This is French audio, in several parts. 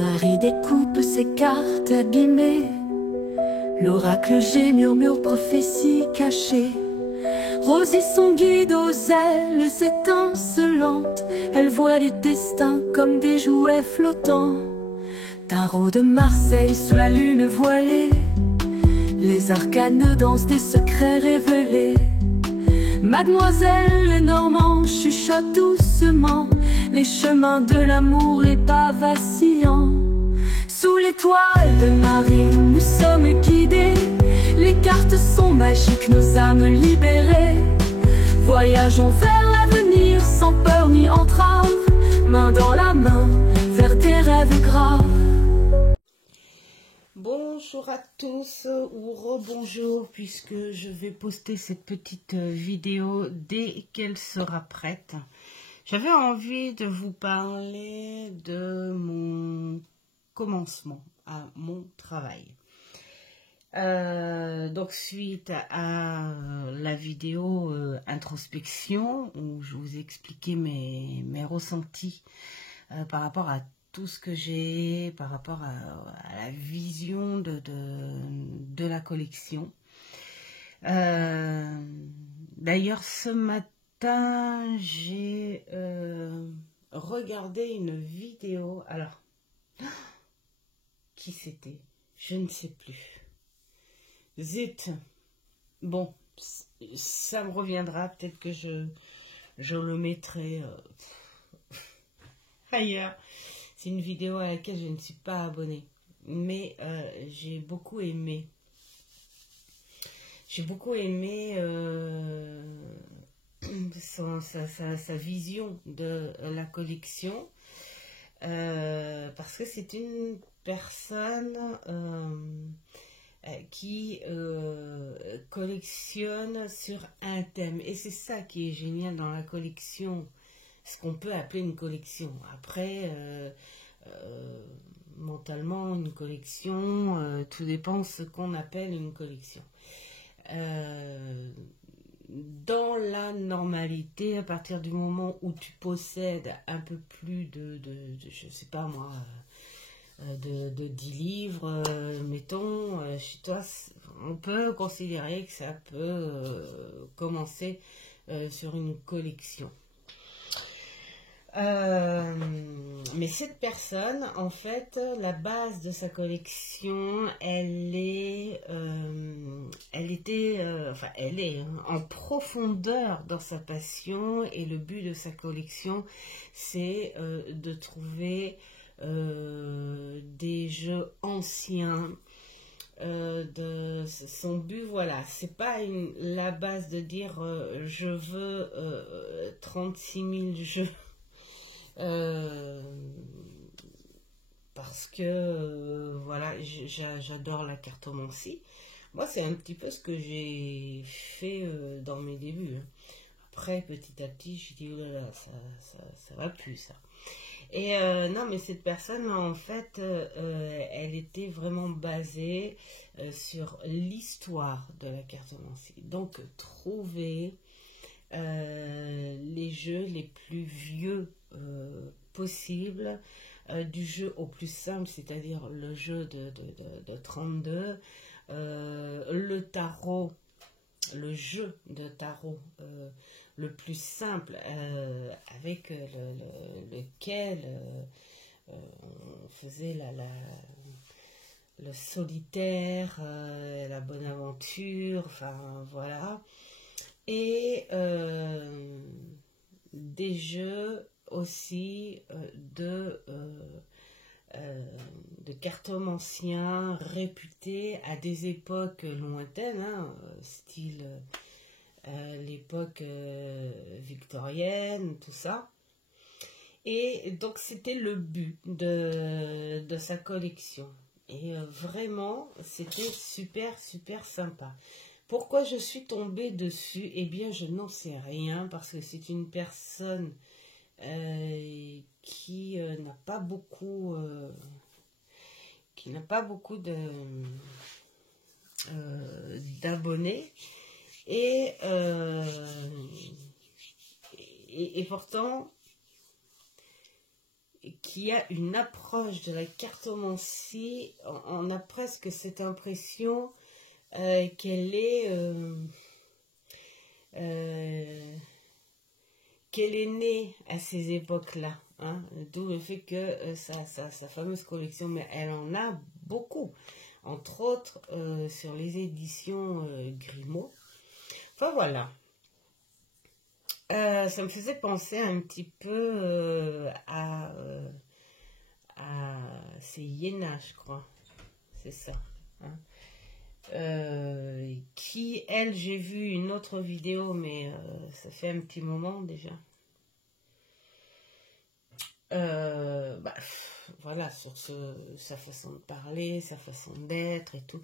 Marie découpe ses cartes abîmées. L'oracle G murmure prophétie cachée. Rosie son guide aux ailes étincelantes. Elle voit les destins comme des jouets flottants. Tarot de Marseille sous la lune voilée. Les arcanes dansent des secrets révélés. Mademoiselle Lenormand chuchote doucement les chemins de l'amour, les pas vacillants. Sous l'étoile de Marie, nous sommes guidés. Les cartes sont magiques, nos âmes libérées. Voyageons vers l'avenir sans peur ni entrave, main dans la main vers des rêves graves. Bonjour à tous ou rebonjour, puisque je vais poster cette petite vidéo dès qu'elle sera prête. J'avais envie de vous parler de mon commencement à mon travail. Donc suite à la vidéo introspection où je vous ai expliqué mes ressentis par rapport à tout ce que j'ai, par rapport à la vision de la collection. D'ailleurs ce matin j'ai regardé une vidéo, alors qui c'était? Je ne sais plus. Zut. Bon, ça me reviendra, peut-être que je le mettrai ailleurs. C'est une vidéo à laquelle je ne suis pas abonnée, mais j'ai beaucoup aimé. J'ai beaucoup aimé sa vision de la collection, parce que c'est une personne qui collectionne sur un thème, et c'est ça qui est génial dans la collection, ce qu'on peut appeler une collection. Après mentalement une collection, tout dépend de ce qu'on appelle une collection. Dans la normalité, à partir du moment où tu possèdes un peu plus de je sais pas moi, de 10 livres, mettons, chez toi, on peut considérer que ça peut commencer sur une collection. Mais cette personne, en fait, la base de sa collection, elle est en profondeur dans sa passion, et le but de sa collection, c'est de trouver des jeux anciens. Son but, voilà, c'est pas la base de dire je veux 36 000 jeux. Parce que voilà, j'adore la cartomancie. Moi, c'est un petit peu ce que j'ai fait dans mes débuts. Après, petit à petit, je dis, oh là là, ça va plus, ça. Et non, mais cette personne, en fait, elle était vraiment basée sur l'histoire de la cartomancie. Donc, trouver les jeux les plus vieux possibles, du jeu au plus simple, c'est-à-dire le jeu de 32, le tarot, le jeu de tarot le plus simple, avec lequel on faisait le solitaire, la bonne aventure, enfin voilà. Et des jeux aussi de cartomanciens réputés à des époques lointaines, hein, style l'époque victorienne, tout ça. Et donc c'était le but de sa collection. Et vraiment, c'était super sympa. Pourquoi je suis tombée dessus? Eh bien, je n'en sais rien, parce que c'est une personne qui n'a pas beaucoup d'abonnés, et pourtant qui a une approche de la cartomancie, on a presque cette impression qu'elle est née à ces époques-là, hein, d'où le fait que sa fameuse collection, mais elle en a beaucoup, entre autres sur les éditions Grimaud. Enfin voilà. Ça me faisait penser un petit peu c'est Yéna, je crois, c'est ça, hein. Qui, elle, j'ai vu une autre vidéo, mais ça fait un petit moment déjà. Voilà, sur sa façon de parler, sa façon d'être et tout.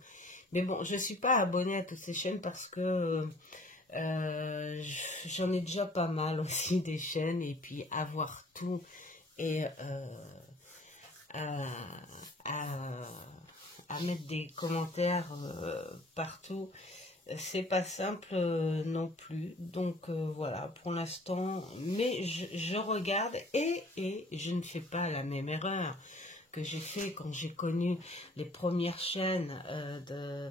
Mais bon, je ne suis pas abonnée à toutes ces chaînes parce que j'en ai déjà pas mal aussi des chaînes, et puis avoir tout et à mettre des commentaires partout, c'est pas simple non plus. Donc voilà, pour l'instant, mais je regarde et je ne fais pas la même erreur que j'ai fait quand j'ai connu les premières chaînes de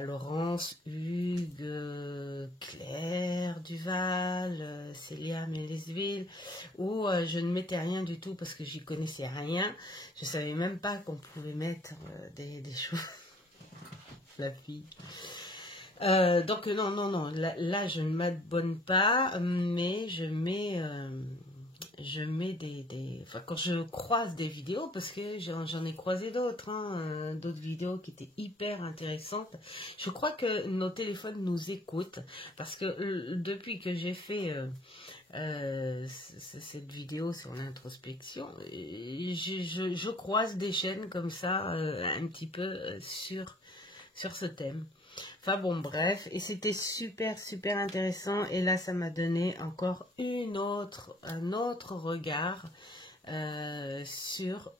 Laurence, Hugues, Claire Duval, Célia Mélesville, où je ne mettais rien du tout parce que j'y connaissais rien. Je savais même pas qu'on pouvait mettre des choses. La fille. Donc non, là je ne m'abonne pas, mais je mets enfin, quand je croise des vidéos, parce que j'en ai croisé d'autres, hein, d'autres vidéos qui étaient hyper intéressantes. Je crois que nos téléphones nous écoutent, parce que depuis que j'ai fait cette vidéo sur l'introspection, je croise des chaînes comme ça, un petit peu sur ce thème. Enfin bon, bref, et c'était super intéressant, et là ça m'a donné encore un autre regard sur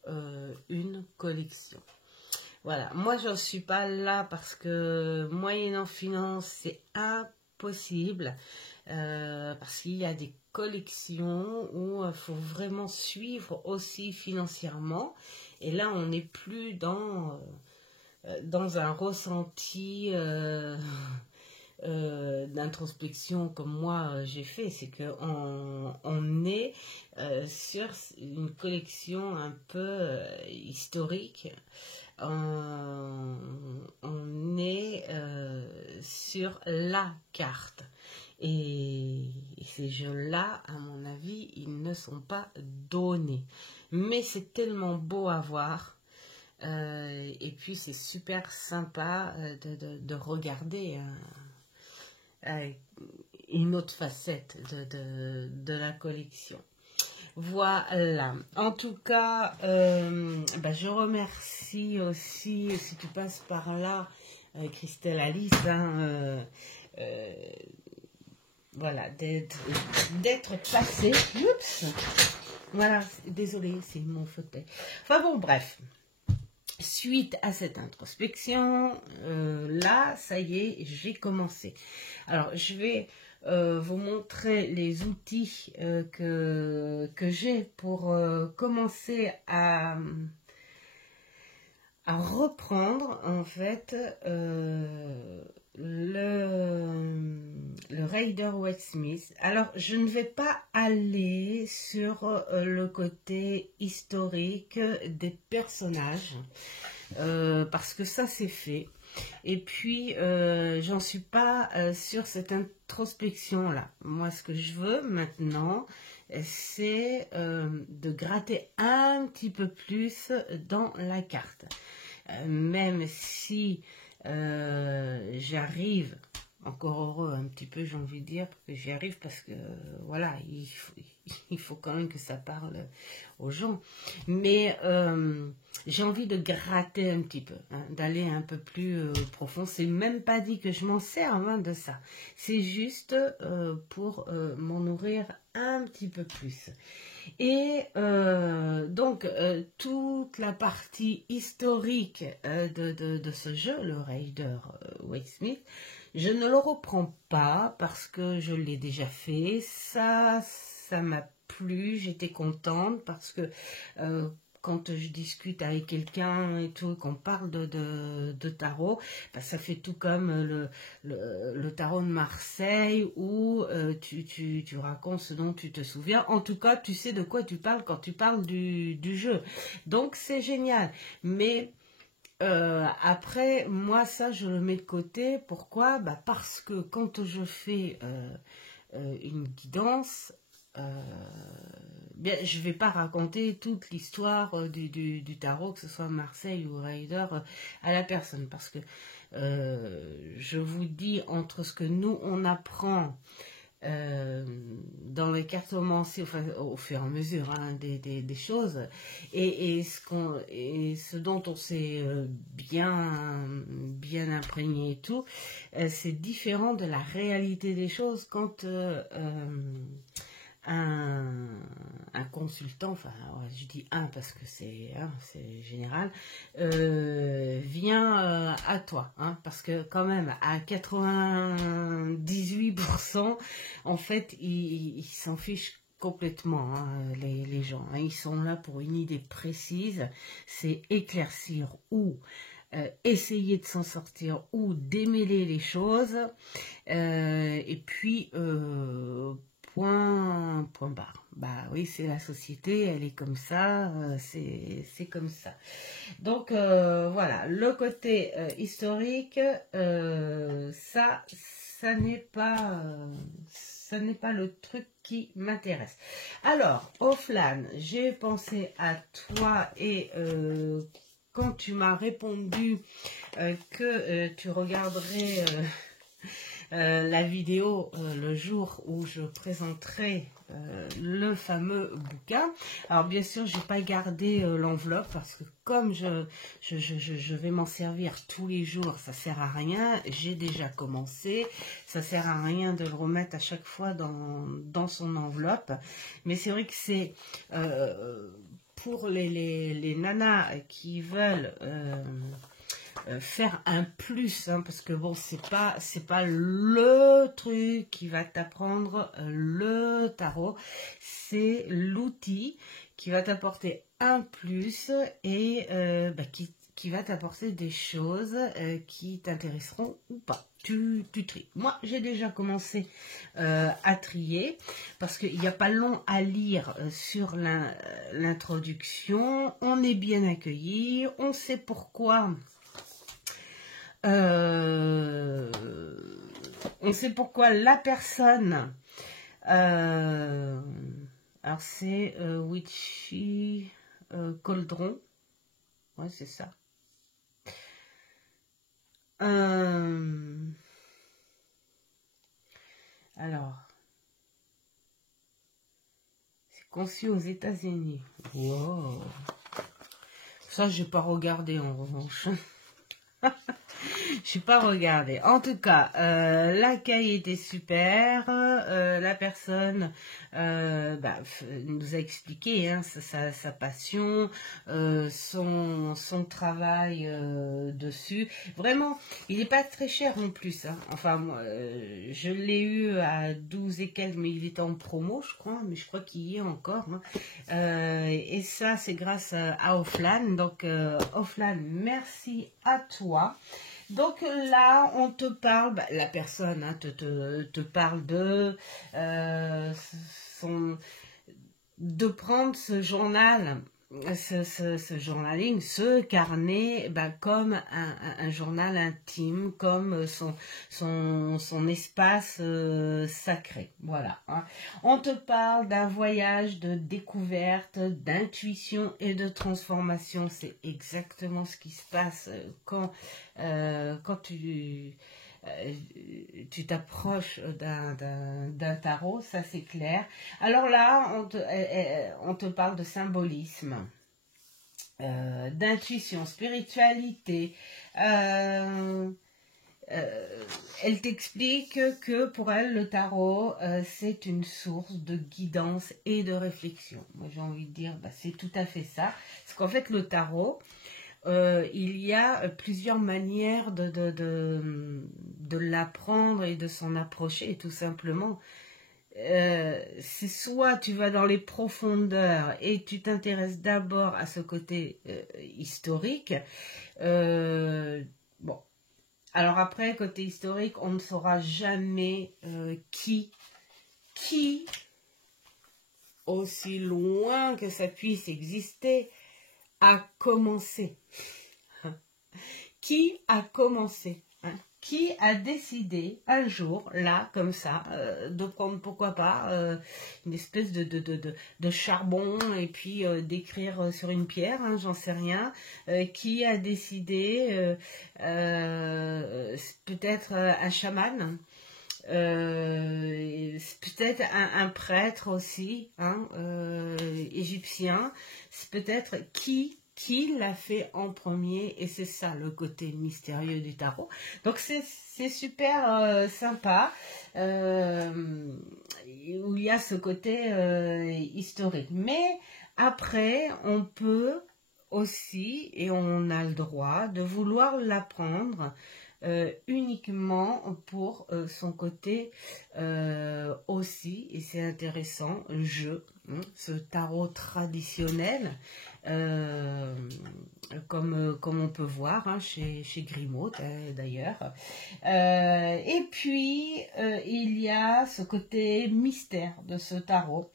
une collection. Voilà, moi j'en suis pas là parce que moyennant finance c'est impossible, parce qu'il y a des collections où il faut vraiment suivre aussi financièrement, et là on n'est plus dans un ressenti d'introspection comme moi j'ai fait. C'est qu'on est sur une collection un peu historique. On est sur la carte. Et ces jeux-là, à mon avis, ils ne sont pas donnés. Mais c'est tellement beau à voir. Et puis c'est super sympa de regarder une autre facette de la collection. Voilà. En tout cas, je remercie aussi, si tu passes par là, Christelle Alice, hein, voilà, d'être passée. Oups. Voilà, désolée, c'est mon fauteuil. Enfin bon, bref. Suite à cette introspection, là, ça y est, j'ai commencé. Alors, je vais vous montrer les outils que j'ai pour commencer à reprendre, en fait, le Rider-Waite-Smith. Alors, je ne vais pas aller sur le côté historique des personnages, parce que ça, c'est fait. Et puis, j'en suis pas sur cette introspection-là. Moi, ce que je veux maintenant, c'est de gratter un petit peu plus dans la carte. Même si j'arrive, encore heureux un petit peu, j'ai envie de dire, que j'y arrive parce que, voilà, il faut quand même que ça parle aux gens. Mais j'ai envie de gratter un petit peu, hein, d'aller un peu plus profond. C'est même pas dit que je m'en serve hein, de ça. C'est juste pour m'en nourrir un petit peu plus. Et donc, toute la partie historique de ce jeu, le Rider-Waite-Smith, je ne le reprends pas parce que je l'ai déjà fait. Ça ça m'a plu, j'étais contente parce que quand je discute avec quelqu'un et tout, qu'on parle de tarot, bah, ça fait tout comme le tarot de Marseille où tu racontes ce dont tu te souviens. En tout cas, tu sais de quoi tu parles quand tu parles du jeu. Donc, c'est génial. Mais après, moi, ça, je le mets de côté. Pourquoi? Bah, parce que quand je fais une guidance, bien, je ne vais pas raconter toute l'histoire du tarot, que ce soit Marseille ou Rider, à la personne. Parce que je vous dis, entre ce que nous, on apprend dans les cartomancies, enfin, au fur et à mesure hein, des choses, et ce dont on s'est bien imprégné et tout, c'est différent de la réalité des choses quand un consultant, enfin je dis un parce que c'est général, vient à toi, hein, parce que quand même à 98%, en fait, ils s'en fichent complètement, hein, les gens, hein, ils sont là pour une idée précise, c'est éclaircir ou essayer de s'en sortir ou démêler les choses, et puis point barre. Bah oui, c'est la société, elle est comme ça, c'est comme ça. Donc voilà, le côté historique, ça n'est pas le truc qui m'intéresse. Alors, Offline, j'ai pensé à toi et quand tu m'as répondu que tu regarderais la vidéo le jour où je présenterai le fameux bouquin. Alors bien sûr, je n'ai pas gardé l'enveloppe parce que comme je vais m'en servir tous les jours, ça sert à rien. J'ai déjà commencé, ça sert à rien de le remettre à chaque fois dans son enveloppe. Mais c'est vrai que c'est pour les nanas qui veulent faire un plus, hein, parce que bon, c'est pas le truc qui va t'apprendre le tarot, c'est l'outil qui va t'apporter un plus et qui va t'apporter des choses qui t'intéresseront ou pas. Tu tries. Moi, j'ai déjà commencé à trier parce qu'il n'y a pas long à lire sur l'introduction. On est bien accueilli, on sait pourquoi. On sait pourquoi la personne, alors c'est Witchy Cauldron, ouais c'est ça. Alors, c'est conçu aux États-Unis. Wow. Ça, j'ai pas regardé en revanche. Je n'ai pas regardé. En tout cas, l'accueil était super. La personne nous a expliqué hein, sa passion, son travail dessus. Vraiment, il n'est pas très cher en plus. Hein. Enfin, moi, je l'ai eu à 12 et quelques, mais il était en promo, je crois. Mais je crois qu'il y est encore. Hein. Et ça, c'est grâce à Offline. Donc, Offline, merci à toi. Donc là, on te parle, la personne hein, te parle de prendre ce journal, ce journaling, ce carnet, comme un journal intime, comme son espace sacré. Voilà. Hein. On te parle d'un voyage de découverte, d'intuition et de transformation. C'est exactement ce qui se passe quand tu t'approches d'un tarot, ça c'est clair. Alors là, on te parle de symbolisme, d'intuition, spiritualité. Elle t'explique que pour elle, le tarot, c'est une source de guidance et de réflexion. Moi, j'ai envie de dire, c'est tout à fait ça. Parce qu'en fait, le tarot, il y a plusieurs manières de l'apprendre et de s'en approcher, tout simplement. c'est soit tu vas dans les profondeurs et tu t'intéresses d'abord à ce côté historique. Bon, alors après, côté historique, on ne saura jamais qui, aussi loin que ça puisse exister, a commencé. Qui a commencé, hein? Qui a décidé un jour, là, comme ça, de prendre, pourquoi pas, une espèce de charbon et puis d'écrire sur une pierre, hein, j'en sais rien. Qui a décidé, peut-être un chaman, peut-être un prêtre aussi, hein, égyptien. C'est peut-être qui l'a fait en premier, et c'est ça le côté mystérieux du tarot. Donc c'est super sympa, où il y a ce côté historique. Mais après, on peut aussi, et on a le droit, de vouloir l'apprendre uniquement pour son côté aussi, et c'est intéressant, le jeu, hein, ce tarot traditionnel, comme on peut voir, hein, chez Grimaud d'ailleurs. Et puis il y a ce côté mystère de ce tarot.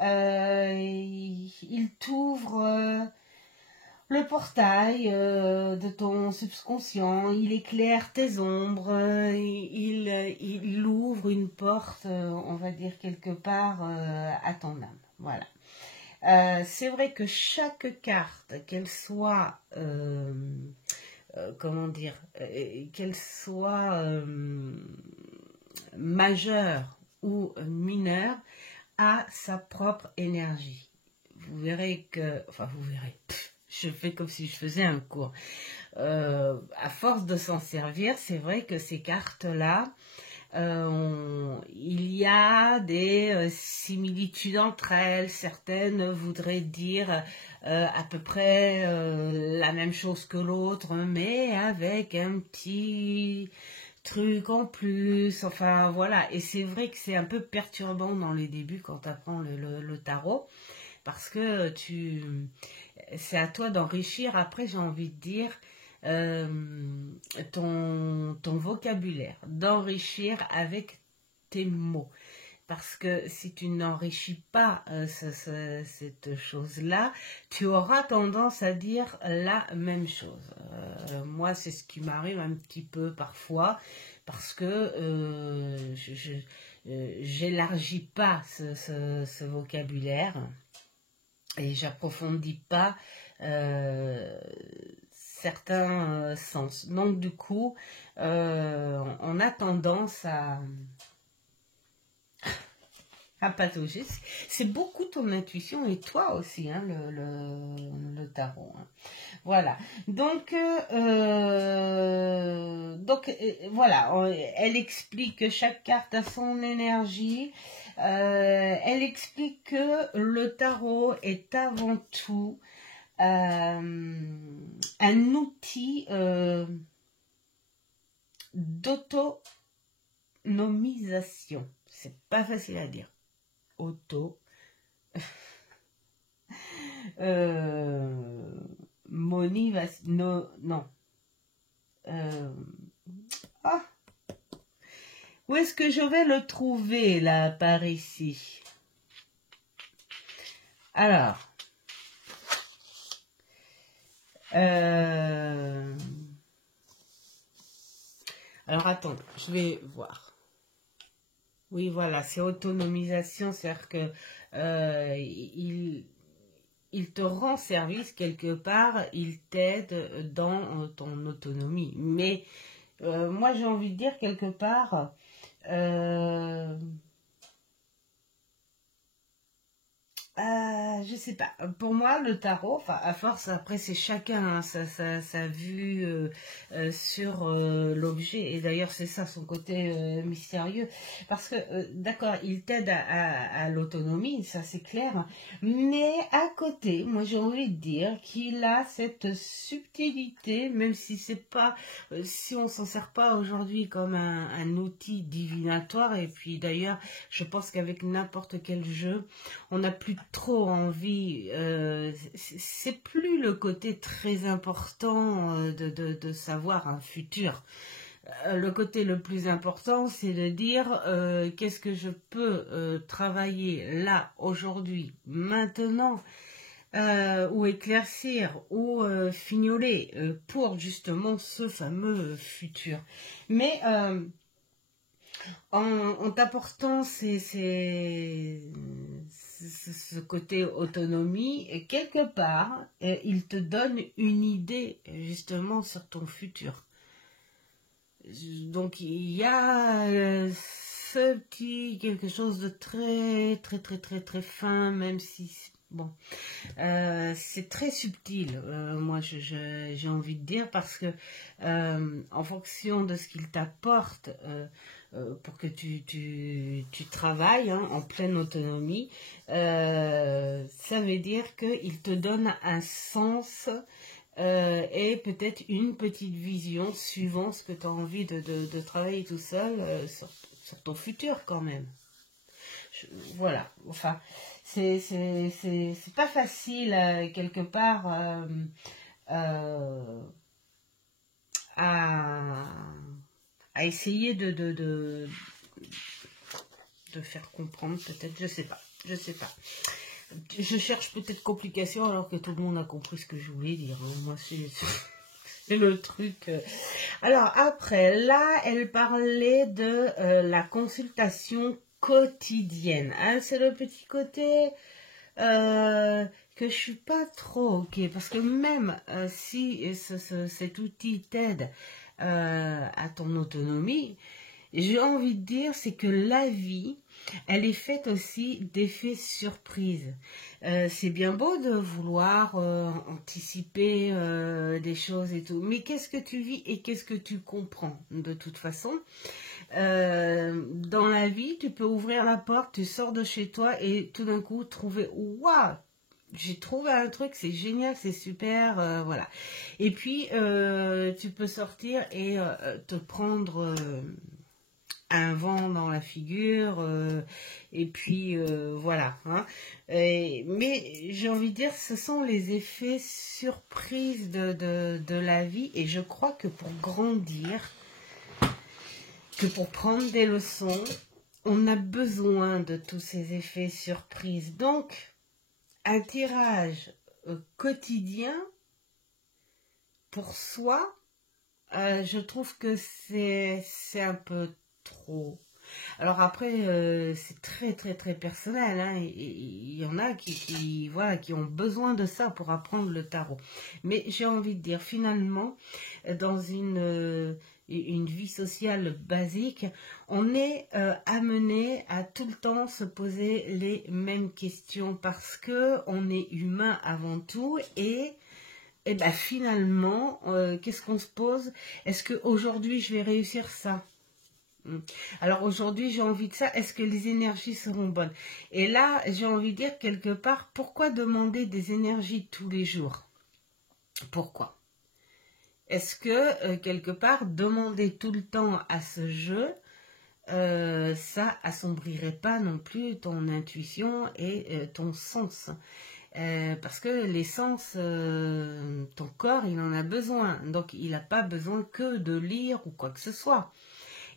Il t'ouvre le portail de ton subconscient, il éclaire tes ombres, il ouvre une porte, on va dire quelque part, à ton âme. Voilà. C'est vrai que chaque carte, qu'elle soit, comment dire, qu'elle soit majeure ou mineure, a sa propre énergie. Vous verrez que, enfin vous verrez, je fais comme si je faisais un cours. À force de s'en servir, c'est vrai que ces cartes-là, il y a des similitudes entre elles. Certaines voudraient dire à peu près la même chose que l'autre, mais avec un petit truc en plus. Enfin voilà, et c'est vrai que c'est un peu perturbant dans les débuts quand tu apprends le tarot, parce que c'est à toi d'enrichir. Après, j'ai envie de dire, ton vocabulaire, d'enrichir avec tes mots. Parce que si tu n'enrichis pas cette chose-là, tu auras tendance à dire la même chose. Moi, c'est ce qui m'arrive un petit peu parfois, parce que j'élargis pas ce vocabulaire et j'approfondis pas certains sens. Donc du coup, on a tendance à patauger. C'est beaucoup ton intuition, et toi aussi, hein, le tarot. Hein. Voilà. Donc voilà, elle explique que chaque carte a son énergie. Elle explique que le tarot est avant tout un outil d'autonomisation. C'est pas facile à dire. Où est-ce que je vais le trouver là, par ici? Alors, attends, je vais voir. Oui, voilà, c'est autonomisation, c'est-à-dire que il te rend service quelque part, il t'aide dans ton autonomie. Mais moi, j'ai envie de dire quelque part, je sais pas. Pour moi, le tarot, enfin, à force, après, c'est chacun hein, sa vue sur l'objet. Et d'ailleurs, c'est ça son côté mystérieux. Parce que, d'accord, il t'aide à l'autonomie, ça c'est clair. Mais à côté, moi j'ai envie de dire qu'il a cette subtilité, même si c'est pas, si on s'en sert pas aujourd'hui comme un outil divinatoire. Et puis d'ailleurs, je pense qu'avec n'importe quel jeu, on n'a plus trop envie, c'est plus le côté très important de savoir un futur. Le côté le plus important, c'est de dire qu'est-ce que je peux travailler là, aujourd'hui, maintenant, ou éclaircir, ou fignoler pour justement ce fameux futur. Mais en t'apportant ce côté autonomie, et quelque part, il te donne une idée justement sur ton futur. Donc il y a ce petit quelque chose de très très très très très fin, même si bon, c'est très subtil. Moi, j'ai envie de dire parce que en fonction de ce qu'il t'apporte. Pour que tu travailles hein, en pleine autonomie, ça veut dire qu'il te donne un sens et peut-être une petite vision suivant ce que tu as envie de travailler tout seul sur ton futur quand même. Voilà, enfin, c'est pas facile quelque part à essayer de faire comprendre, peut-être, je sais pas. Je cherche peut-être complication alors que tout le monde a compris ce que je voulais dire. Hein. Moi, c'est le truc. Alors après, là, elle parlait de la consultation quotidienne. Hein, c'est le petit côté que je suis pas trop ok, parce que même si cet outil t'aide à ton autonomie, j'ai envie de dire, c'est que la vie, elle est faite aussi d'effets surprises. C'est bien beau de vouloir anticiper des choses et tout, mais qu'est-ce que tu vis et qu'est-ce que tu comprends de toute façon? Dans la vie, tu peux ouvrir la porte, tu sors de chez toi et tout d'un coup trouver, waouh, j'ai trouvé un truc, c'est génial, c'est super, voilà. Et puis, tu peux sortir et te prendre un vent dans la figure, et puis voilà. Hein. Mais j'ai envie de dire, ce sont les effets surprises de la vie, et je crois que pour grandir, que pour prendre des leçons, on a besoin de tous ces effets surprises. Donc, un tirage quotidien, pour soi, je trouve que c'est un peu trop. Alors après, c'est très très très personnel. Hein. Il y en a voilà, qui ont besoin de ça pour apprendre le tarot. Mais j'ai envie de dire, finalement, dans une vie sociale basique, on est amené à tout le temps se poser les mêmes questions parce que on est humain avant tout et ben finalement, qu'est-ce qu'on se pose? Est-ce qu'aujourd'hui je vais réussir ça? Alors aujourd'hui j'ai envie de ça, est-ce que les énergies seront bonnes? Et là j'ai envie de dire quelque part, pourquoi demander des énergies tous les jours? Pourquoi? Est-ce que quelque part demander tout le temps à ce jeu, ça assombrirait pas non plus ton intuition et ton sens? Parce que les sens, ton corps il en a besoin, donc il n'a pas besoin que de lire ou quoi que ce soit.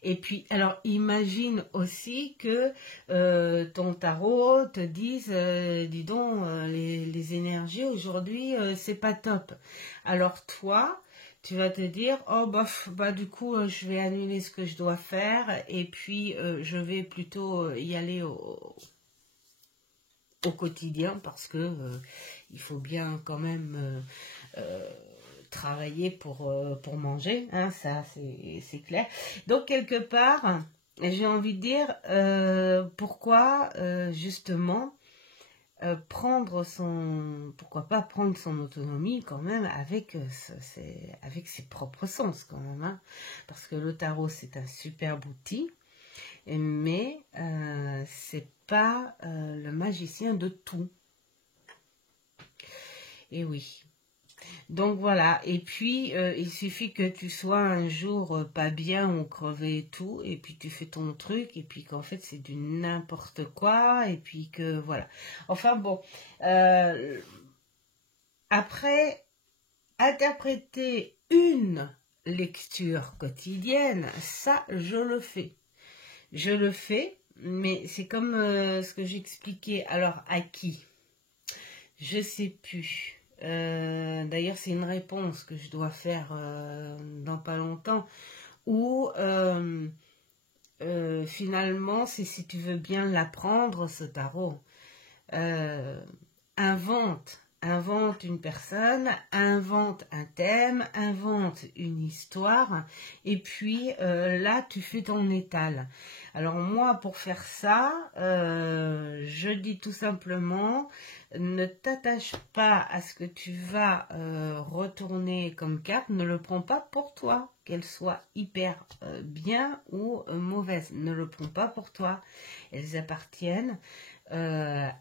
Et puis, alors, imagine aussi que ton tarot te dise, dis donc, les énergies aujourd'hui, c'est pas top. Alors toi, tu vas te dire, oh bah du coup, je vais annuler ce que je dois faire et puis je vais plutôt y aller au quotidien parce que il faut bien quand même travailler pour manger, hein, ça c'est clair. Donc quelque part, j'ai envie de dire pourquoi justement pourquoi pas prendre son autonomie quand même avec, avec ses propres sens quand même, hein. Parce que le tarot c'est un superbe outil, mais c'est pas le magicien de tout. Et oui. Donc voilà, et puis il suffit que tu sois un jour pas bien ou crevé et tout, et puis tu fais ton truc, et puis qu'en fait c'est du n'importe quoi, et puis que voilà. Enfin bon, après, interpréter une lecture quotidienne, ça je le fais. Je le fais, mais c'est comme ce que j'expliquais. Alors à qui? Je sais plus. D'ailleurs, c'est une réponse que je dois faire dans pas longtemps. Ou finalement, c'est si tu veux bien l'apprendre, ce tarot. Invente une personne, invente un thème, invente une histoire, et puis là, tu fais ton étal. Alors moi, pour faire ça, je dis tout simplement, ne t'attache pas à ce que tu vas retourner comme carte, ne le prends pas pour toi, qu'elle soit hyper bien ou mauvaise, ne le prends pas pour toi. Elles appartiennent à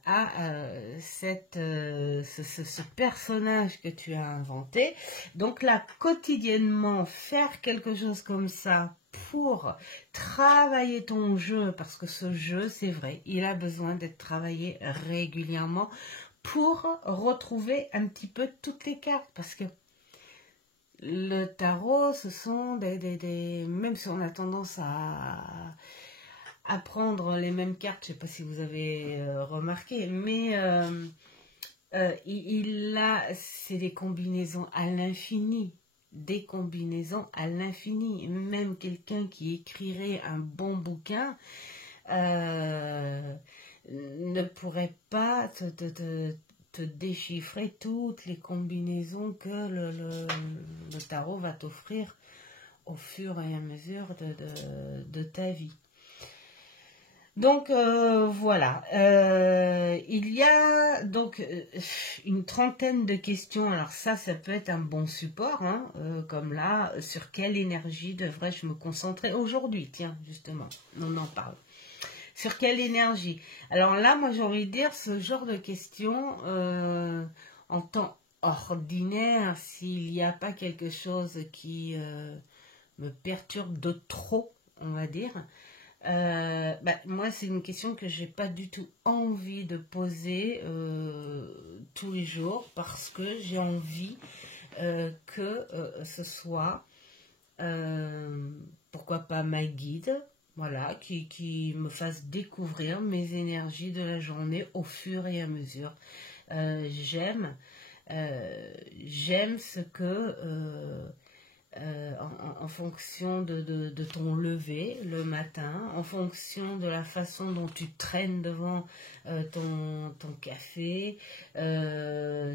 ce personnage que tu as inventé. Donc là, quotidiennement, faire quelque chose comme ça pour travailler ton jeu, parce que ce jeu, c'est vrai, il a besoin d'être travaillé régulièrement pour retrouver un petit peu toutes les cartes, parce que le tarot, ce sont même si on a tendance à prendre les mêmes cartes, je ne sais pas si vous avez remarqué, mais c'est des combinaisons à l'infini, des combinaisons à l'infini. Même quelqu'un qui écrirait un bon bouquin ne pourrait pas te déchiffrer toutes les combinaisons que le tarot va t'offrir au fur et à mesure de ta vie. Donc voilà, il y a donc une trentaine de questions. Alors ça peut être un bon support, hein, comme là, sur quelle énergie devrais-je me concentrer aujourd'hui? Tiens, justement, on en parle. Sur quelle énergie? Alors là, moi j'ai envie de dire, ce genre de questions, en temps ordinaire, s'il n'y a pas quelque chose qui me perturbe de trop, on va dire, moi c'est une question que j'ai pas du tout envie de poser tous les jours, parce que j'ai envie que ce soit pourquoi pas ma guide, voilà, qui me fasse découvrir mes énergies de la journée au fur et à mesure. J'aime ce que en fonction de ton lever le matin, en fonction de la façon dont tu traînes devant ton café,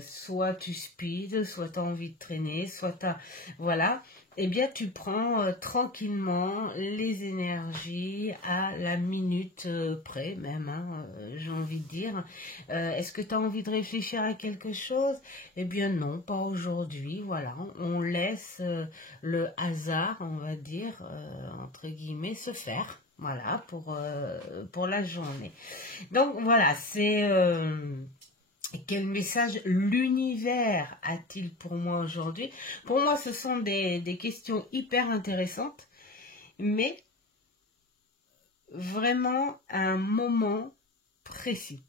soit tu speed, soit tu as envie de traîner, soit tu as... Voilà, eh bien tu prends tranquillement les énergies à la minute près même, hein, j'ai envie de dire. Est-ce que tu as envie de réfléchir à quelque chose? Eh bien non, pas aujourd'hui, voilà, on laisse le hasard, on va dire, entre guillemets, se faire, voilà, pour la journée. Donc voilà, c'est... quel message l'univers a-t-il pour moi aujourd'hui? Pour moi, ce sont des questions hyper intéressantes, mais vraiment à un moment précis.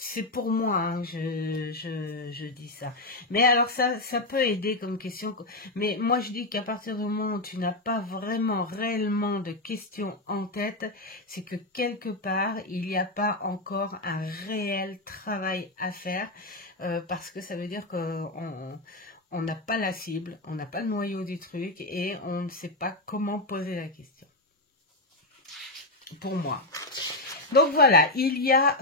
C'est pour moi, hein, je dis ça. Mais alors ça peut aider comme question. Mais moi je dis qu'à partir du moment où tu n'as pas vraiment, réellement de questions en tête, c'est que quelque part, il n'y a pas encore un réel travail à faire. Parce que ça veut dire qu'on n'a pas la cible, on n'a pas le noyau du truc et on ne sait pas comment poser la question. Pour moi. Donc voilà, il y a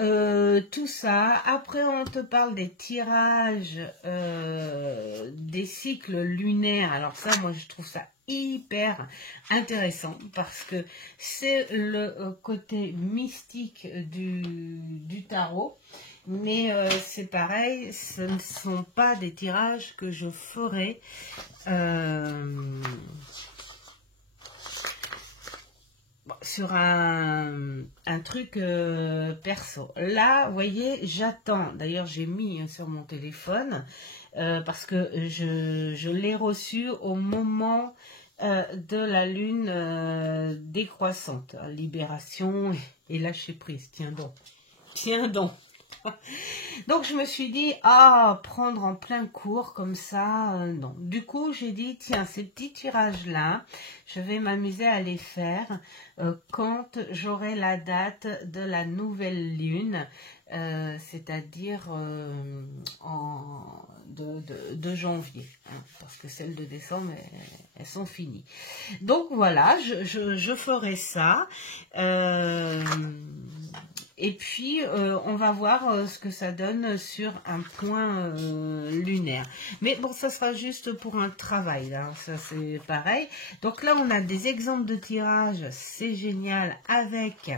tout ça. Après, on te parle des tirages, des cycles lunaires. Alors ça, moi, je trouve ça hyper intéressant parce que c'est le côté mystique du tarot. Mais c'est pareil, ce ne sont pas des tirages que je ferai sur un truc perso. Là, vous voyez, j'attends. D'ailleurs, j'ai mis sur mon téléphone parce que je l'ai reçu au moment de la lune décroissante. Libération et lâcher prise. Tiens donc. Tiens donc. Donc je me suis dit, prendre en plein cours comme ça, non. Du coup, j'ai dit, tiens, ces petits tirages-là, je vais m'amuser à les faire quand j'aurai la date de la nouvelle lune, c'est-à-dire de janvier, hein, parce que celles de décembre, elles sont finies. Donc voilà, je ferai ça. Et puis, on va voir ce que ça donne sur un point lunaire. Mais bon, ça sera juste pour un travail, là. Ça, c'est pareil. Donc là, on a des exemples de tirage. C'est génial avec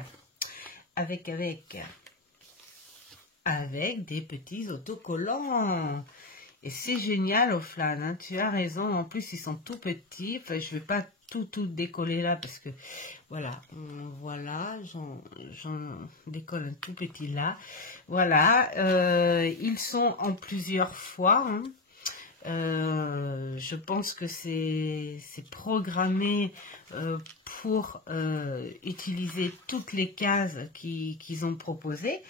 des petits autocollants. Et c'est génial, Oflan, hein, tu as raison. En plus, ils sont tout petits. Enfin, je vais pas tout décoller là parce que voilà, j'en décolle un tout petit là. Voilà, ils sont en plusieurs fois. Hein. Je pense que c'est programmé pour utiliser toutes les cases qu'ils ont proposées.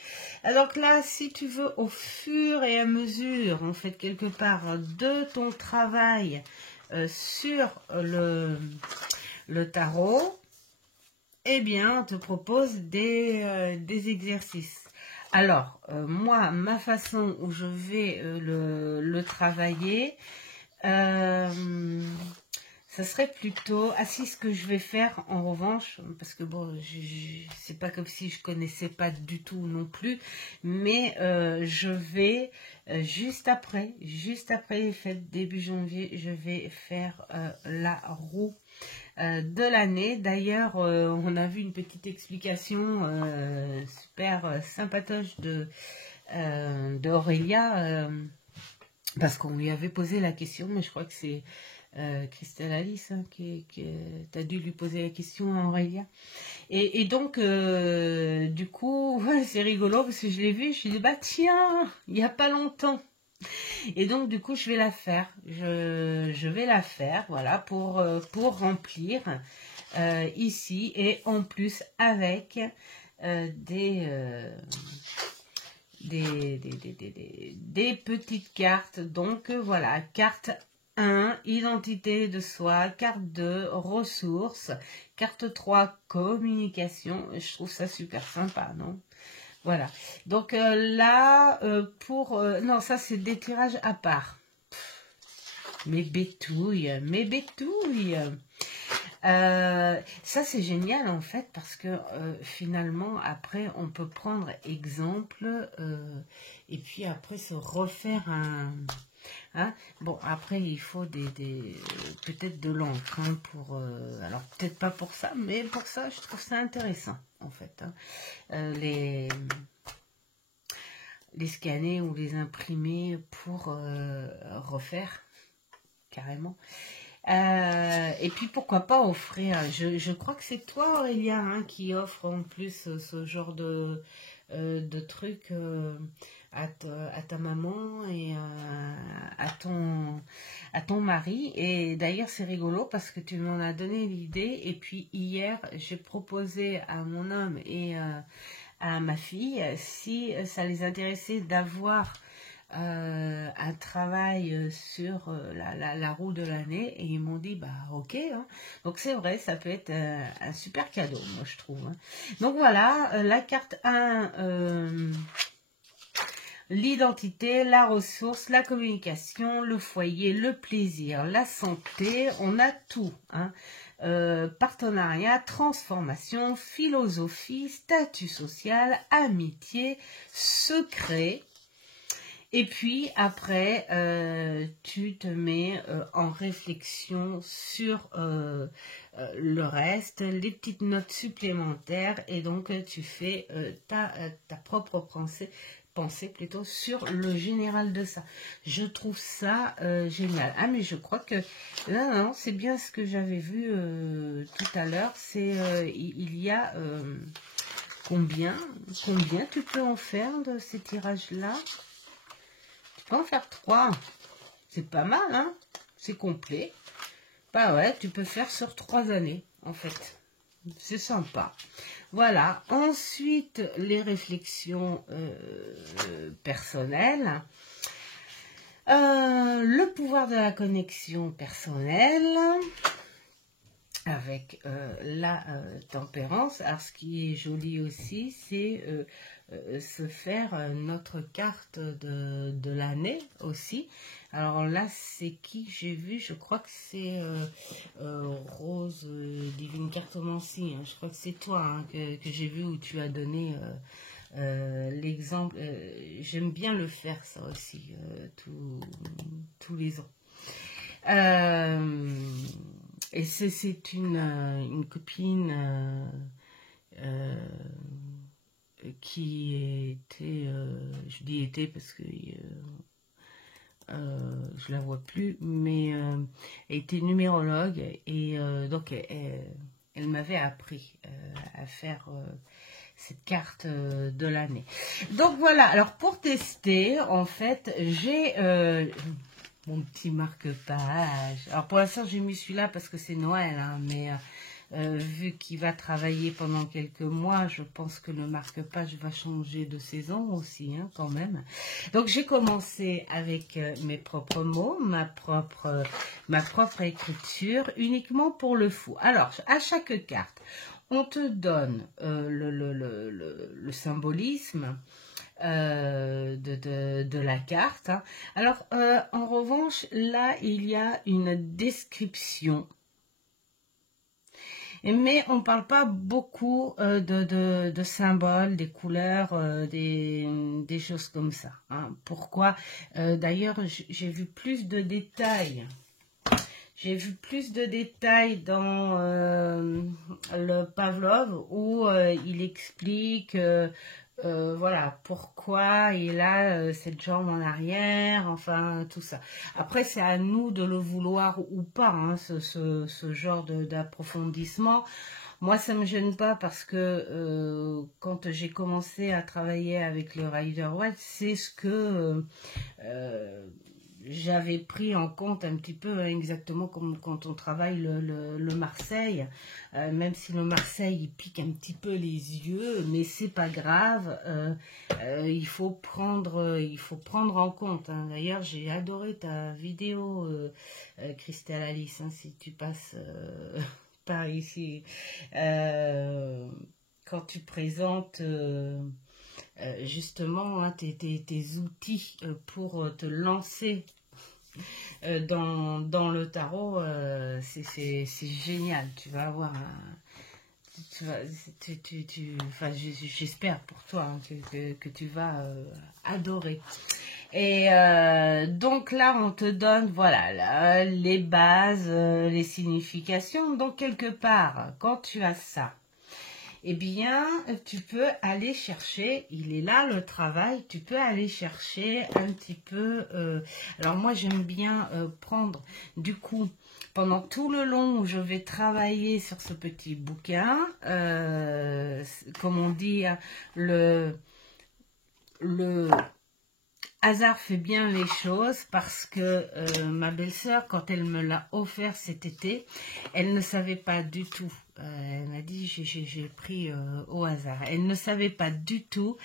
Alors que là, si tu veux, au fur et à mesure, en fait, quelque part, de ton travail sur le tarot, eh bien, on te propose des exercices. Alors, moi, ma façon où je vais le travailler, ça serait plutôt... Ah si, ce que je vais faire, en revanche, parce que bon, c'est pas comme si je connaissais pas du tout non plus, mais je vais, juste après les fêtes, début janvier, je vais faire la roue de l'année. D'ailleurs, on a vu une petite explication super sympatoche d'Aurélia, parce qu'on lui avait posé la question, mais je crois que c'est Christelle Alice hein, qui t'as dû lui poser la question à Aurélia. Et donc, du coup, ouais, c'est rigolo parce que je l'ai vu, je me suis dit, bah tiens, il n'y a pas longtemps. Et donc, du coup, je vais la faire. Je vais la faire, voilà, pour remplir ici. Et en plus, avec des petites cartes. Donc, voilà, carte 1, identité de soi. Carte 2, ressources. Carte 3, communication. Je trouve ça super sympa, non ? Voilà, donc là, non, ça c'est des tirages à part. Mes bétouilles. Ça c'est génial en fait parce que finalement après on peut prendre exemple et puis après se refaire un... Hein? Bon, après, il faut peut-être de l'encre hein, pour... alors, peut-être pas pour ça, mais pour ça, je trouve ça intéressant, en fait. Hein. Les scanner ou les imprimer pour refaire, carrément. Et puis, pourquoi pas offrir... Je crois que c'est toi, Aurélia, hein, qui offre en plus ce genre de trucs... à ta maman et à ton mari. Et d'ailleurs, c'est rigolo parce que tu m'en as donné l'idée. Et puis, hier, j'ai proposé à mon homme et à ma fille si ça les intéressait d'avoir un travail sur la roue de l'année. Et ils m'ont dit, bah ok. Hein. Donc, c'est vrai, ça peut être un super cadeau, moi, je trouve. Hein. Donc, voilà, la carte 1... l'identité, la ressource, la communication, le foyer, le plaisir, la santé, on a tout. Hein. Partenariat, transformation, philosophie, statut social, amitié, secret. Et puis après, tu te mets en réflexion sur le reste, les petites notes supplémentaires, et donc tu fais ta propre pensée plutôt sur le général de ça. Je trouve ça génial. Ah, mais je crois que non, c'est bien ce que j'avais vu tout à l'heure. C'est il y a combien tu peux en faire de ces tirages-là? Tu peux en faire 3. C'est pas mal, hein? C'est complet. Bah ouais, tu peux faire sur 3 années, en fait. C'est sympa. Voilà. Ensuite, les réflexions personnelles. Le pouvoir de la connexion personnelle avec la tempérance. Alors, ce qui est joli aussi, c'est se faire notre carte de l'année aussi. Alors là, c'est qui que j'ai vu? Je crois que c'est Rose Divine Cartomancie. Hein. Je crois que c'est toi hein, que j'ai vu où tu as donné l'exemple. J'aime bien le faire ça aussi tous les ans. Et c'est une copine qui était, je dis était parce que je la vois plus, mais elle était numérologue et donc elle m'avait appris à faire cette carte de l'année. Donc voilà, alors pour tester, en fait, j'ai mon petit marque-page. Alors pour l'instant, j'ai mis celui-là parce que c'est Noël, hein, mais vu qu'il va travailler pendant quelques mois, je pense que le marque-page va changer de saison aussi, hein, quand même. Donc j'ai commencé avec mes propres mots, ma propre écriture, uniquement pour le fou. Alors, à chaque carte, on te donne le symbolisme de la carte. Hein. Alors, en revanche, là, il y a une description. Mais on ne parle pas beaucoup de symboles, des couleurs, des choses comme ça. Hein. Pourquoi d'ailleurs, j'ai vu plus de détails. J'ai vu plus de détails dans le Pavlov où il explique voilà pourquoi il a cette jambe en arrière, enfin tout ça. Après c'est à nous de le vouloir ou pas, hein, ce genre d'approfondissement. Moi ça me gêne pas parce que quand j'ai commencé à travailler avec le Rider-Waite, c'est ce que j'avais pris en compte un petit peu exactement comme quand on travaille le Marseille, même si le Marseille il pique un petit peu les yeux, mais c'est pas grave, il faut prendre en compte. Hein. D'ailleurs, j'ai adoré ta vidéo, Christelle Alice, hein, si tu passes par ici, quand tu présentes justement hein, tes outils pour te lancer dans le tarot, c'est génial. Tu vas avoir enfin, j'espère pour toi hein, que tu vas adorer. Et donc là, on te donne voilà là, les bases, les significations. Donc quelque part, quand tu as ça, eh bien, tu peux aller chercher, il est là le travail, tu peux aller chercher un petit peu, alors moi j'aime bien prendre, du coup, pendant tout le long où je vais travailler sur ce petit bouquin, comme on dit, le hasard fait bien les choses parce que ma belle-sœur, quand elle me l'a offert cet été, elle ne savait pas du tout. Elle m'a dit, j'ai pris au hasard. Elle ne savait pas du tout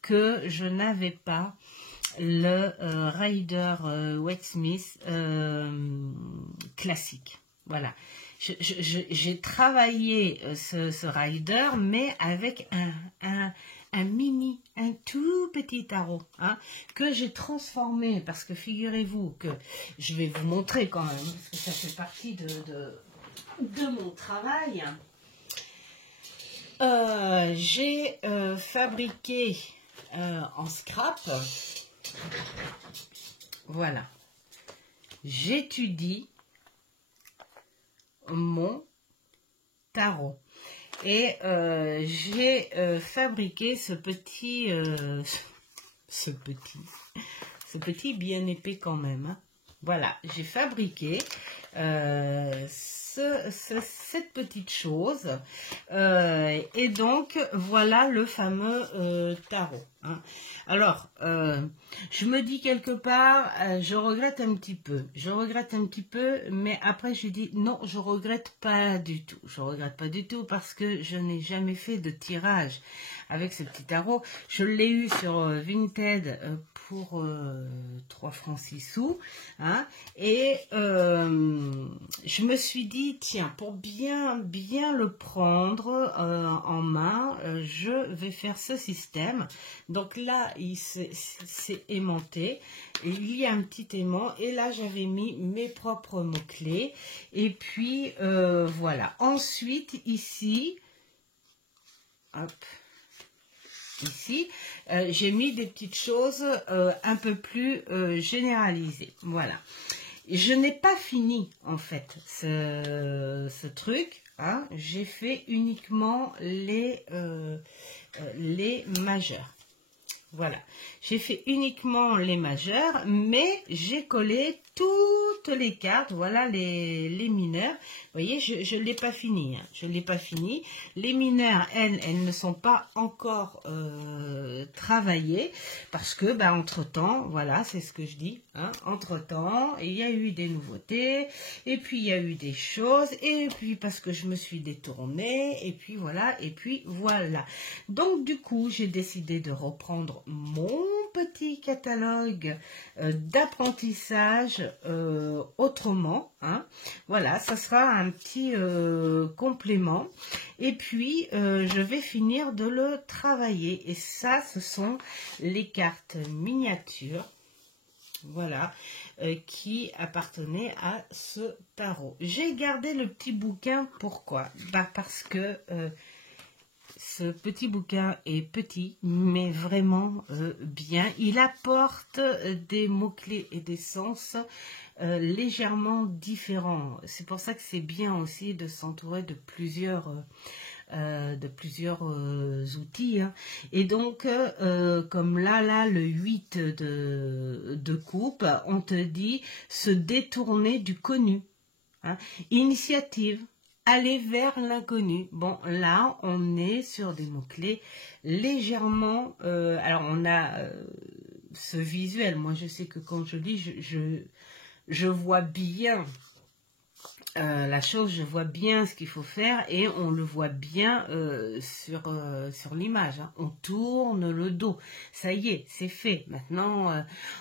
que je n'avais pas le Rider-Waite Smith classique. Voilà. J'ai travaillé ce Rider, mais avec un tout petit tarot, hein, que j'ai transformé, parce que figurez-vous que, je vais vous montrer quand même, parce que ça fait partie de mon travail. J'ai fabriqué en scrap, Voilà. J'étudie mon tarot. Et j'ai fabriqué ce petit bien épais quand même. Hein. Voilà, j'ai fabriqué cette petite chose. Et donc, voilà le fameux tarot. Hein. Alors, je me dis quelque part, je regrette un petit peu. Je regrette un petit peu, mais après je dis non, je regrette pas du tout. Je regrette pas du tout parce que je n'ai jamais fait de tirage avec ce petit tarot. Je l'ai eu sur Vinted pour 3 francs 6 sous. Hein, et je me suis dit, tiens, pour bien le prendre en main, je vais faire ce système. Donc là, il s'est aimanté. Et il y a un petit aimant. Et là, j'avais mis mes propres mots-clés. Et puis, voilà. Ensuite, ici, hop, ici, j'ai mis des petites choses un peu plus généralisées. Voilà. Je n'ai pas fini, en fait, ce truc. Hein. J'ai fait uniquement les majeurs. Voilà. J'ai fait uniquement les majeurs, mais j'ai collé toutes les cartes. Voilà les mineurs. Vous voyez, je ne l'ai pas fini. Hein. Je ne l'ai pas fini. Les mineurs, elles ne sont pas encore travaillées parce que, bah, entre-temps, voilà, c'est ce que je dis. Hein, entre-temps, il y a eu des nouveautés et puis il y a eu des choses et puis parce que je me suis détournée et puis voilà, Donc, du coup, j'ai décidé de reprendre mon petit catalogue d'apprentissage autrement. Hein. Voilà, ça sera un petit complément. Et puis, je vais finir de le travailler. Et ça, ce sont les cartes miniatures. Voilà, qui appartenaient à ce tarot. J'ai gardé le petit bouquin, pourquoi? Bah parce que ce petit bouquin est petit, mais vraiment bien. Il apporte des mots-clés et des sens légèrement différents. C'est pour ça que c'est bien aussi de s'entourer de plusieurs outils. Hein. Et donc, comme là, le 8 de coupe, on te dit se détourner du connu. Hein. Initiative. Aller vers l'inconnu. Bon, là, on est sur des mots-clés légèrement... alors, on a ce visuel. Moi, je sais que quand je lis, je vois bien la chose, je vois bien ce qu'il faut faire et on le voit bien sur l'image. Hein. On tourne le dos. Ça y est, c'est fait. Maintenant,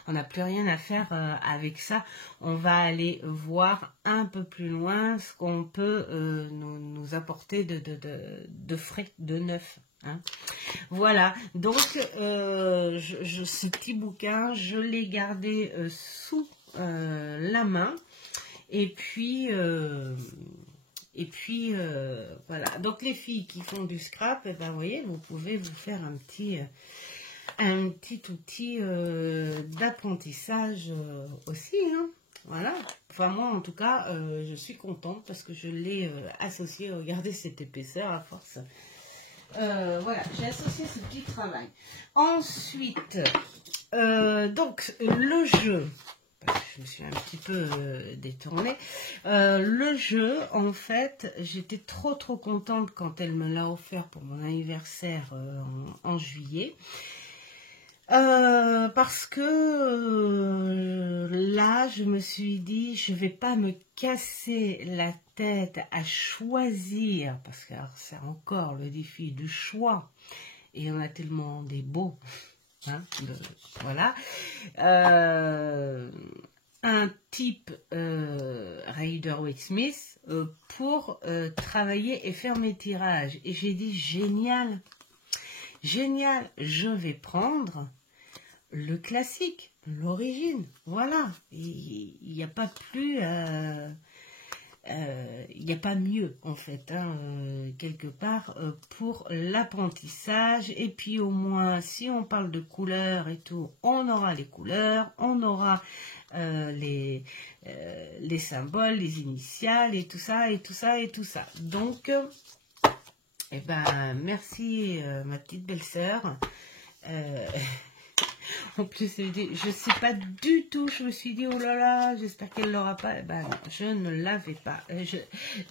on n'a plus rien à faire avec ça. On va aller voir un peu plus loin ce qu'on peut nous apporter de frais, de neuf. Hein. Voilà, donc ce petit bouquin, je l'ai gardé sous la main. Et puis voilà. Donc les filles qui font du scrap, eh ben, vous voyez, vous pouvez vous faire un petit outil d'apprentissage aussi. Hein. Voilà. Enfin moi en tout cas, je suis contente parce que je l'ai associé. Regardez cette épaisseur à force. Voilà, j'ai associé ce petit travail. Ensuite, donc le jeu. Je me suis un petit peu détournée. Le jeu, en fait, j'étais trop contente quand elle me l'a offert pour mon anniversaire en juillet. Parce que là, je me suis dit, je vais pas me casser la tête à choisir, parce que c'est encore le défi du choix. Et on a tellement des beaux. Hein, voilà. Un type Rider-Waite-Smith pour travailler et faire mes tirages. Et j'ai dit génial, génial, je vais prendre le classique, l'origine. Voilà. Il n'y a pas plus il n'y a pas mieux en fait, hein, quelque part, pour l'apprentissage. Et puis au moins, si on parle de couleurs et tout, on aura les couleurs, on aura les symboles, les initiales et tout ça, et tout ça, et tout ça. Donc, eh ben, merci ma petite belle-sœur. En plus, je sais pas du tout, je me suis dit, oh là là, j'espère qu'elle l'aura pas. Eh ben, non, je ne l'avais pas.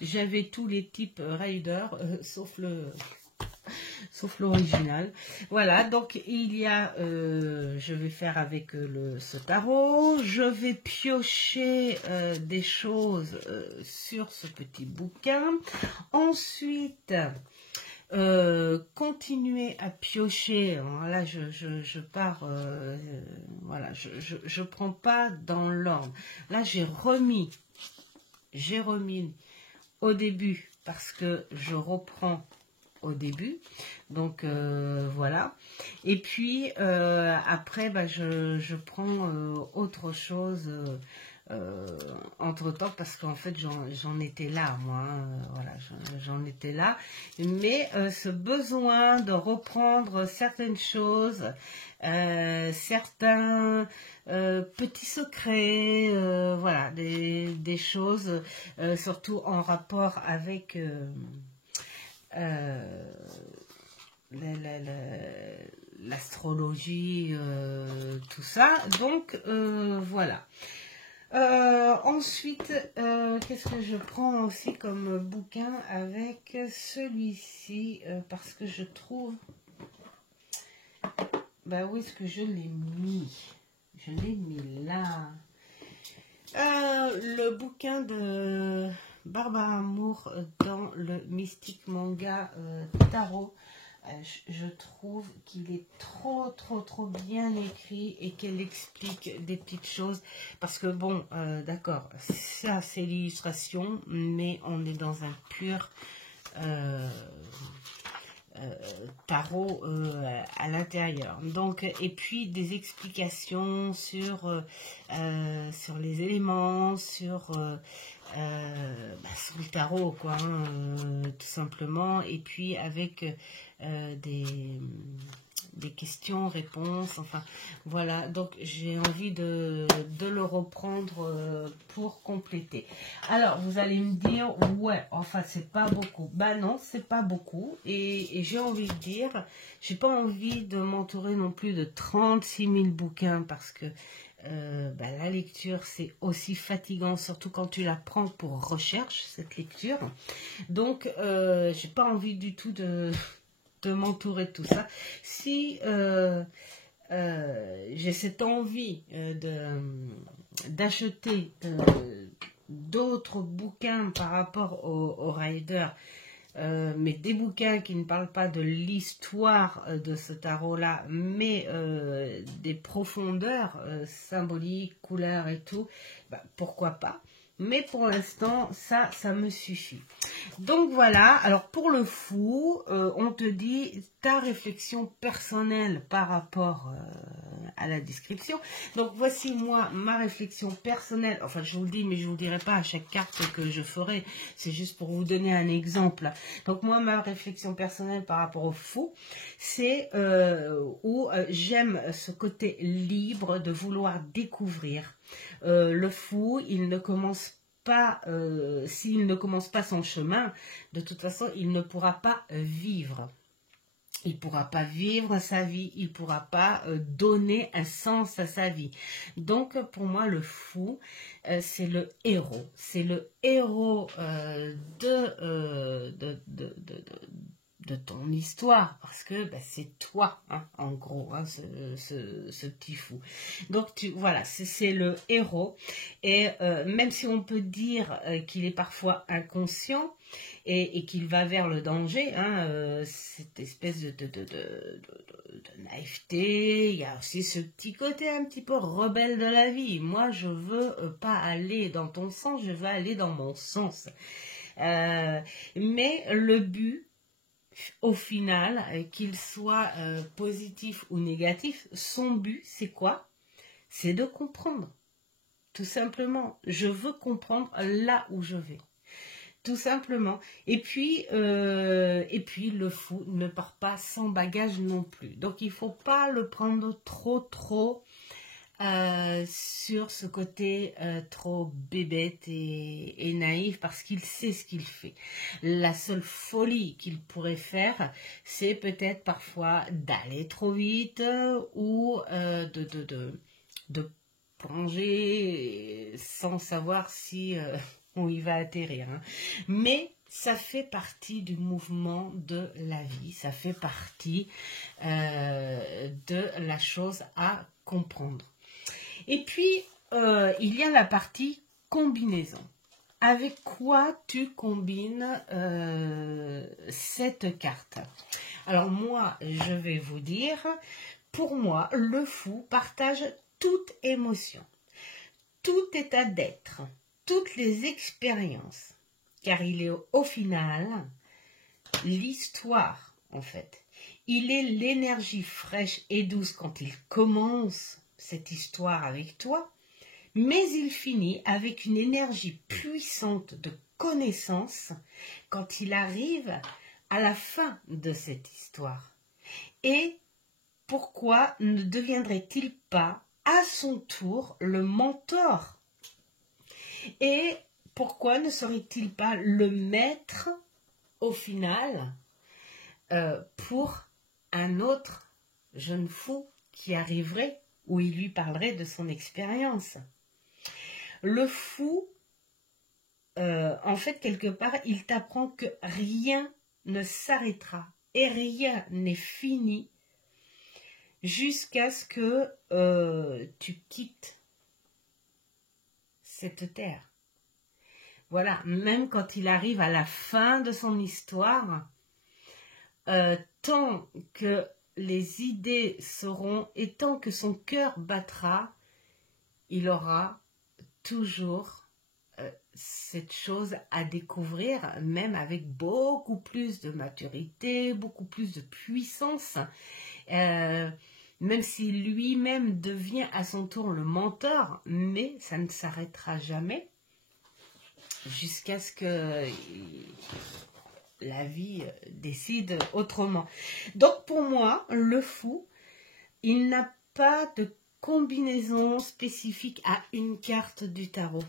J'avais tous les types Rider, sauf l'original. Voilà, donc il y a, je vais faire avec ce tarot, je vais piocher des choses sur ce petit bouquin. Ensuite, continuer à piocher. Alors là, je pars, voilà, je prends pas dans l'ordre. Là, j'ai remis au début parce que je reprends au début, donc voilà. Et puis après, bah, je prends autre chose entre temps, parce qu'en fait j'en étais là moi, hein, voilà, j'en étais là, mais ce besoin de reprendre certaines choses, certains petits secrets, voilà, des choses surtout en rapport avec l'astrologie, tout ça, donc voilà. Ensuite, qu'est-ce que je prends aussi comme bouquin avec celui-ci, parce que je trouve, bah où est-ce que je l'ai mis? Je l'ai mis là. Le bouquin de Barbara Moore dans le Mystic Manga Tarot. Je trouve qu'il est trop bien écrit et qu'elle explique des petites choses, parce que bon, d'accord, ça c'est l'illustration, mais on est dans un pur tarot à l'intérieur. Donc, et puis des explications sur les éléments, sur le tarot, quoi, hein, tout simplement. Et puis avec des questions-réponses, enfin voilà, donc j'ai envie de le reprendre pour compléter. Alors vous allez me dire, ouais, enfin c'est pas beaucoup. Bah non, c'est pas beaucoup, et j'ai envie de dire, j'ai pas envie de m'entourer non plus de 36 000 bouquins, parce que la lecture c'est aussi fatigant, surtout quand tu la prends pour recherche, cette lecture. Donc j'ai pas envie du tout de m'entourer de tout ça. Si j'ai cette envie d'acheter d'autres bouquins par rapport au Rider, mais des bouquins qui ne parlent pas de l'histoire de ce tarot-là, mais des profondeurs symboliques, couleurs et tout, bah, pourquoi pas. Mais pour l'instant, ça me suffit. Donc voilà, alors pour le fou, on te dit ta réflexion personnelle par rapport à la description. Donc voici moi, ma réflexion personnelle. Enfin, je vous le dis, mais je ne vous le dirai pas à chaque carte que je ferai. C'est juste pour vous donner un exemple. Donc moi, ma réflexion personnelle par rapport au fou, c'est où j'aime ce côté libre de vouloir découvrir. Le fou, il ne commence pas, s'il ne commence pas son chemin, de toute façon, il ne pourra pas vivre. Il ne pourra pas vivre sa vie, il ne pourra pas donner un sens à sa vie. Donc, pour moi, le fou, c'est le héros. C'est le héros de ton histoire, parce que bah, c'est toi, hein, en gros, hein, ce petit fou. Donc voilà, c'est le héros, et même si on peut dire qu'il est parfois inconscient et qu'il va vers le danger, hein, cette espèce de naïveté, il y a aussi ce petit côté un petit peu rebelle de la vie. Moi, je veux pas aller dans ton sens, je veux aller dans mon sens. Mais le but, au final, qu'il soit positif ou négatif, son but, c'est quoi? C'est de comprendre. Tout simplement, je veux comprendre là où je vais. tout simplement. Et puis le fou ne part pas sans bagage non plus. Donc, il ne faut pas le prendre trop sur ce côté trop bébête et naïf, parce qu'il sait ce qu'il fait. La seule folie qu'il pourrait faire, c'est peut-être parfois d'aller trop vite ou de plonger sans savoir si où il va atterrir. Hein. Mais ça fait partie du mouvement de la vie, ça fait partie de la chose à comprendre. Et puis, il y a la partie combinaison. Avec quoi tu combines cette carte? Alors moi, je vais vous dire, pour moi, le fou partage toute émotion, tout état d'être, toutes les expériences, car il est au final l'histoire, en fait. Il est l'énergie fraîche et douce quand il commence cette histoire avec toi, mais il finit avec une énergie puissante de connaissance quand il arrive à la fin de cette histoire. Et pourquoi ne deviendrait-il pas à son tour le mentor? Et pourquoi ne serait-il pas le maître au final pour un autre jeune fou qui arriverait, où il lui parlerait de son expérience? Le fou, en fait, quelque part, il t'apprend que rien ne s'arrêtera et rien n'est fini jusqu'à ce que tu quittes cette terre. Voilà, même quand il arrive à la fin de son histoire, tant que les idées seront et tant que son cœur battra, il aura toujours cette chose à découvrir, même avec beaucoup plus de maturité, beaucoup plus de puissance, même si lui-même devient à son tour le mentor, mais ça ne s'arrêtera jamais jusqu'à ce que la vie décide autrement. Donc pour moi, le fou, il n'a pas de combinaison spécifique à une carte du tarot.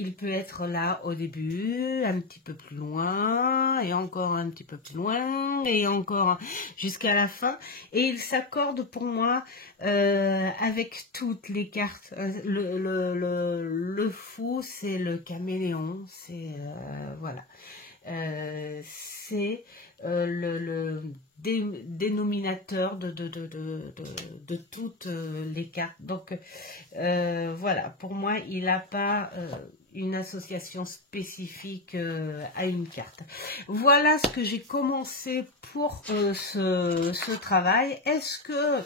Il peut être là au début, un petit peu plus loin, et encore un petit peu plus loin, et encore jusqu'à la fin. Et il s'accorde pour moi avec toutes les cartes. Le fou, c'est le caméléon, c'est voilà. C'est le dénominateur de toutes les cartes. Donc voilà, pour moi, il n'a pas une association spécifique à une carte. Voilà ce que j'ai commencé pour ce travail. Est-ce que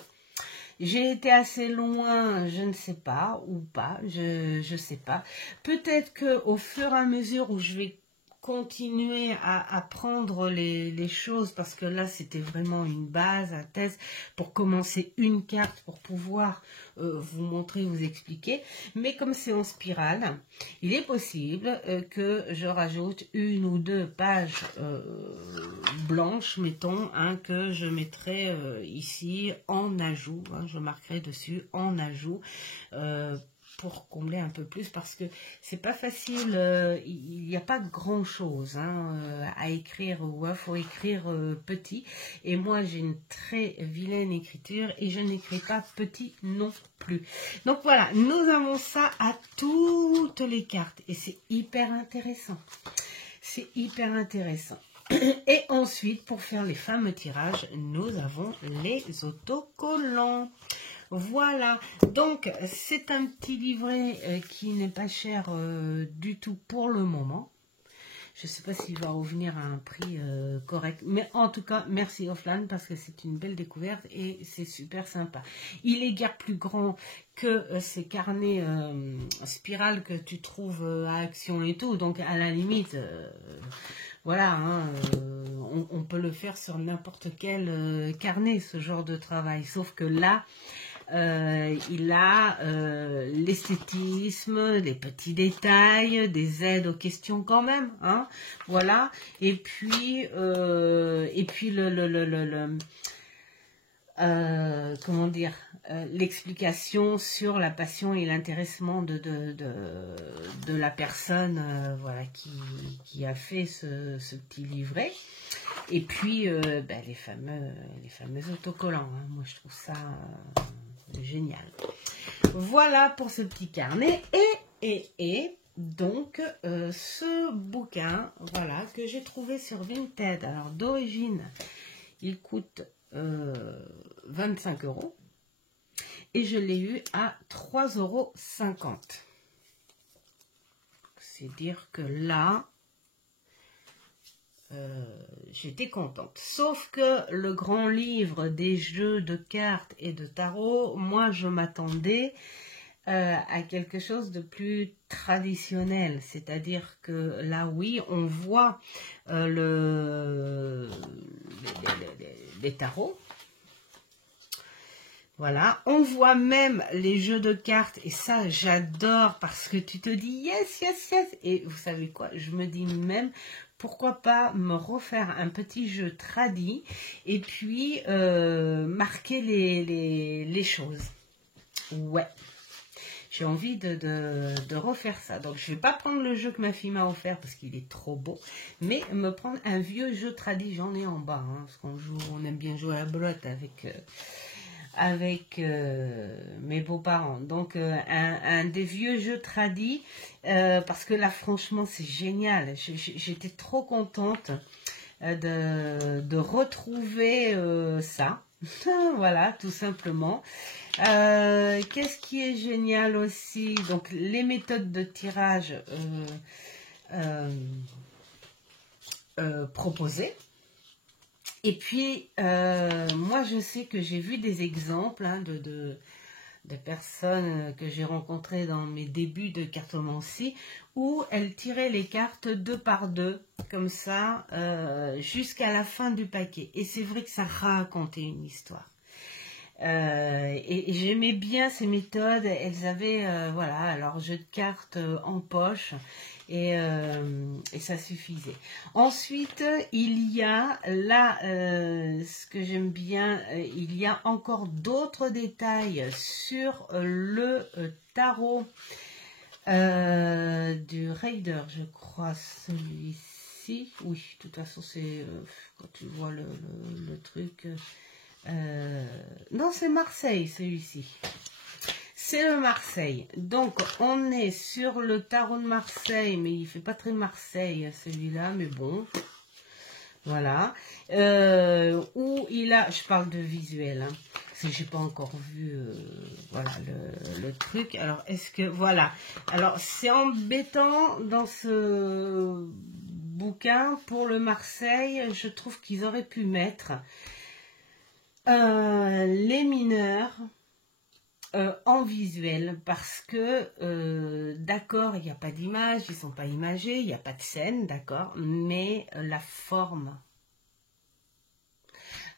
j'ai été assez loin? Je ne sais pas, ou pas, je sais pas. Peut-être qu'au fur et à mesure où je vais continuer à apprendre les choses, parce que là c'était vraiment une base, un test pour commencer une carte pour pouvoir vous montrer, vous expliquer, mais comme c'est en spirale, il est possible que je rajoute une ou deux pages blanches, mettons, hein, que je mettrai ici en ajout, hein, je marquerai dessus en ajout pour combler un peu plus, parce que c'est pas facile, il n'y a pas grand chose à écrire, ou il faut écrire petit, et moi j'ai une très vilaine écriture et je n'écris pas petit non plus. Donc voilà, nous avons ça à toutes les cartes et c'est hyper intéressant, c'est hyper intéressant. Et ensuite, pour faire les fameux tirages, nous avons les autocollants. Voilà, donc c'est un petit livret qui n'est pas cher du tout pour le moment. Je ne sais pas s'il va revenir à un prix correct, mais en tout cas, merci Offline parce que c'est une belle découverte et c'est super sympa. Il est guère plus grand que ces carnets spirales que tu trouves à Action et tout, donc à la limite... voilà, hein, on peut le faire sur n'importe quel carnet, ce genre de travail. Sauf que là, il a l'esthétisme, les petits détails, des aides aux questions quand même, hein, voilà. Et puis comment dire, l'explication sur la passion et l'intéressement de la personne, voilà, qui a fait ce petit livret. Et puis les fameux autocollants, hein. Moi je trouve ça génial. Voilà pour ce petit carnet. Et donc ce bouquin, voilà, que j'ai trouvé sur Vinted. Alors d'origine il coûte 25 € et je l'ai eu à 3,50 €. C'est dire que là j'étais contente. Sauf que le grand livre des jeux de cartes et de tarot, moi je m'attendais à quelque chose de plus traditionnel. C'est-à-dire que là, oui, on voit les tarots. Voilà, on voit même les jeux de cartes et ça j'adore parce que tu te dis yes, yes, yes. Et vous savez quoi, je me dis même pourquoi pas me refaire un petit jeu tradi et puis marquer les choses. Ouais, j'ai envie de refaire ça. Donc je vais pas prendre le jeu que ma fille m'a offert parce qu'il est trop beau, mais me prendre un vieux jeu tradi, j'en ai en bas, hein, parce on aime bien jouer à la belote avec mes beaux-parents. Donc un des vieux jeux tradis, parce que là franchement c'est génial. J'étais trop contente de retrouver ça. Voilà, tout simplement. Qu'est-ce qui est génial aussi? Donc les méthodes de tirage proposées. Et puis, moi, je sais que j'ai vu des exemples, hein, de personnes que j'ai rencontrées dans mes débuts de cartomancie, où elles tiraient les cartes 2 par 2, comme ça, jusqu'à la fin du paquet. Et c'est vrai que ça racontait une histoire. Et j'aimais bien ces méthodes. Elles avaient voilà, leur jeu de cartes en poche. Et ça suffisait. Ensuite, il y a là, ce que j'aime bien, il y a encore d'autres détails sur le tarot du Raider, je crois, celui-ci. Oui, de toute façon, c'est quand tu vois le truc. Non, c'est Marseille, celui-ci. C'est le Marseille. Donc, on est sur le tarot de Marseille, mais il fait pas très Marseille, celui-là, mais bon. Voilà. Où il a... Je parle de visuel, hein, parce que j'ai pas encore vu voilà, le truc. Alors, est-ce que... Voilà. Alors, c'est embêtant dans ce bouquin pour le Marseille. Je trouve qu'ils auraient pu mettre les mineurs en visuel, parce que d'accord, il n'y a pas d'image, ils sont pas imagés, il n'y a pas de scène, d'accord, mais la forme,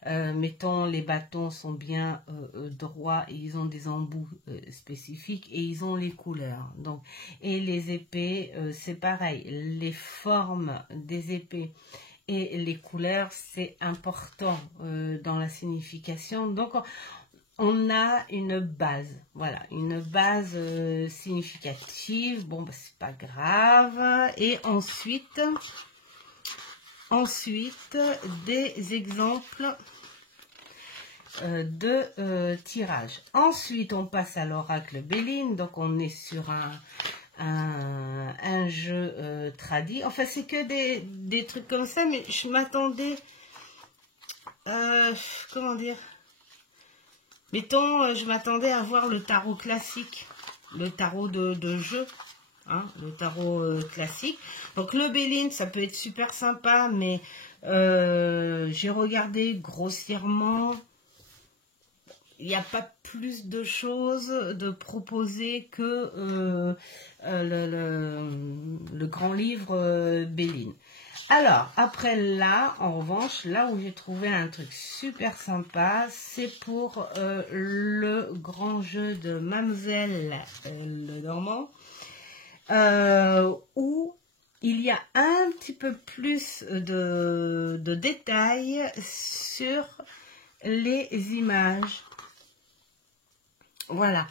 mettons, les bâtons sont bien droits et ils ont des embouts spécifiques et ils ont les couleurs. Donc, et les épées, c'est pareil, les formes des épées et les couleurs, c'est important dans la signification. Donc, on a une base, voilà, une base significative. Bon, bah, c'est pas grave. Et ensuite, des exemples de tirage. Ensuite, on passe à l'oracle Béline. Donc, on est sur un jeu tradi. Enfin, c'est que des trucs comme ça, mais je m'attendais, comment dire, mettons, je m'attendais à voir le tarot classique, le tarot de jeu, hein, le tarot classique. Donc le Béline, ça peut être super sympa, mais j'ai regardé grossièrement, il n'y a pas plus de choses de proposer que le grand livre Béline. Alors, après là, en revanche, là où j'ai trouvé un truc super sympa, c'est pour le grand jeu de Mademoiselle Lenormand, où il y a un petit peu plus de détails sur les images. Voilà,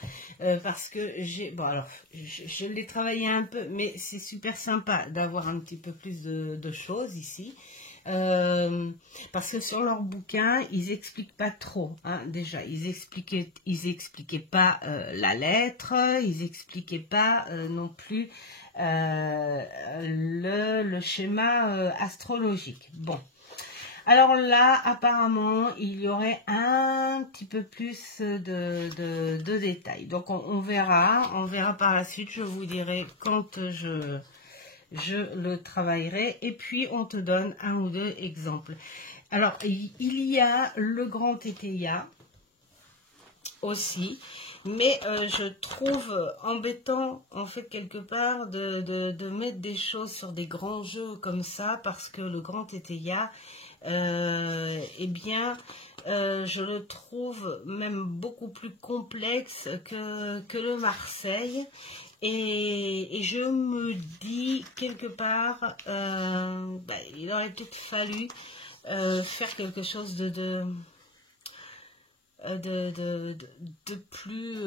parce que bon alors, je l'ai travaillé un peu, mais c'est super sympa d'avoir un petit peu plus de choses ici. Parce que sur leur bouquin, ils expliquent pas trop, hein, déjà, ils expliquaient pas la lettre, ils expliquaient pas non plus le schéma astrologique. Bon. Alors là, apparemment, il y aurait un petit peu plus de détails. Donc, on verra par la suite. Je vous dirai quand je le travaillerai. Et puis, on te donne un ou deux exemples. Alors, il y a le grand Tétéia aussi. Mais je trouve embêtant, en fait, quelque part, de mettre des choses sur des grands jeux comme ça. Parce que le grand Tétéia... eh bien, je le trouve même beaucoup plus complexe que le Marseille. Et je me dis, quelque part, il aurait peut-être fallu faire quelque chose de plus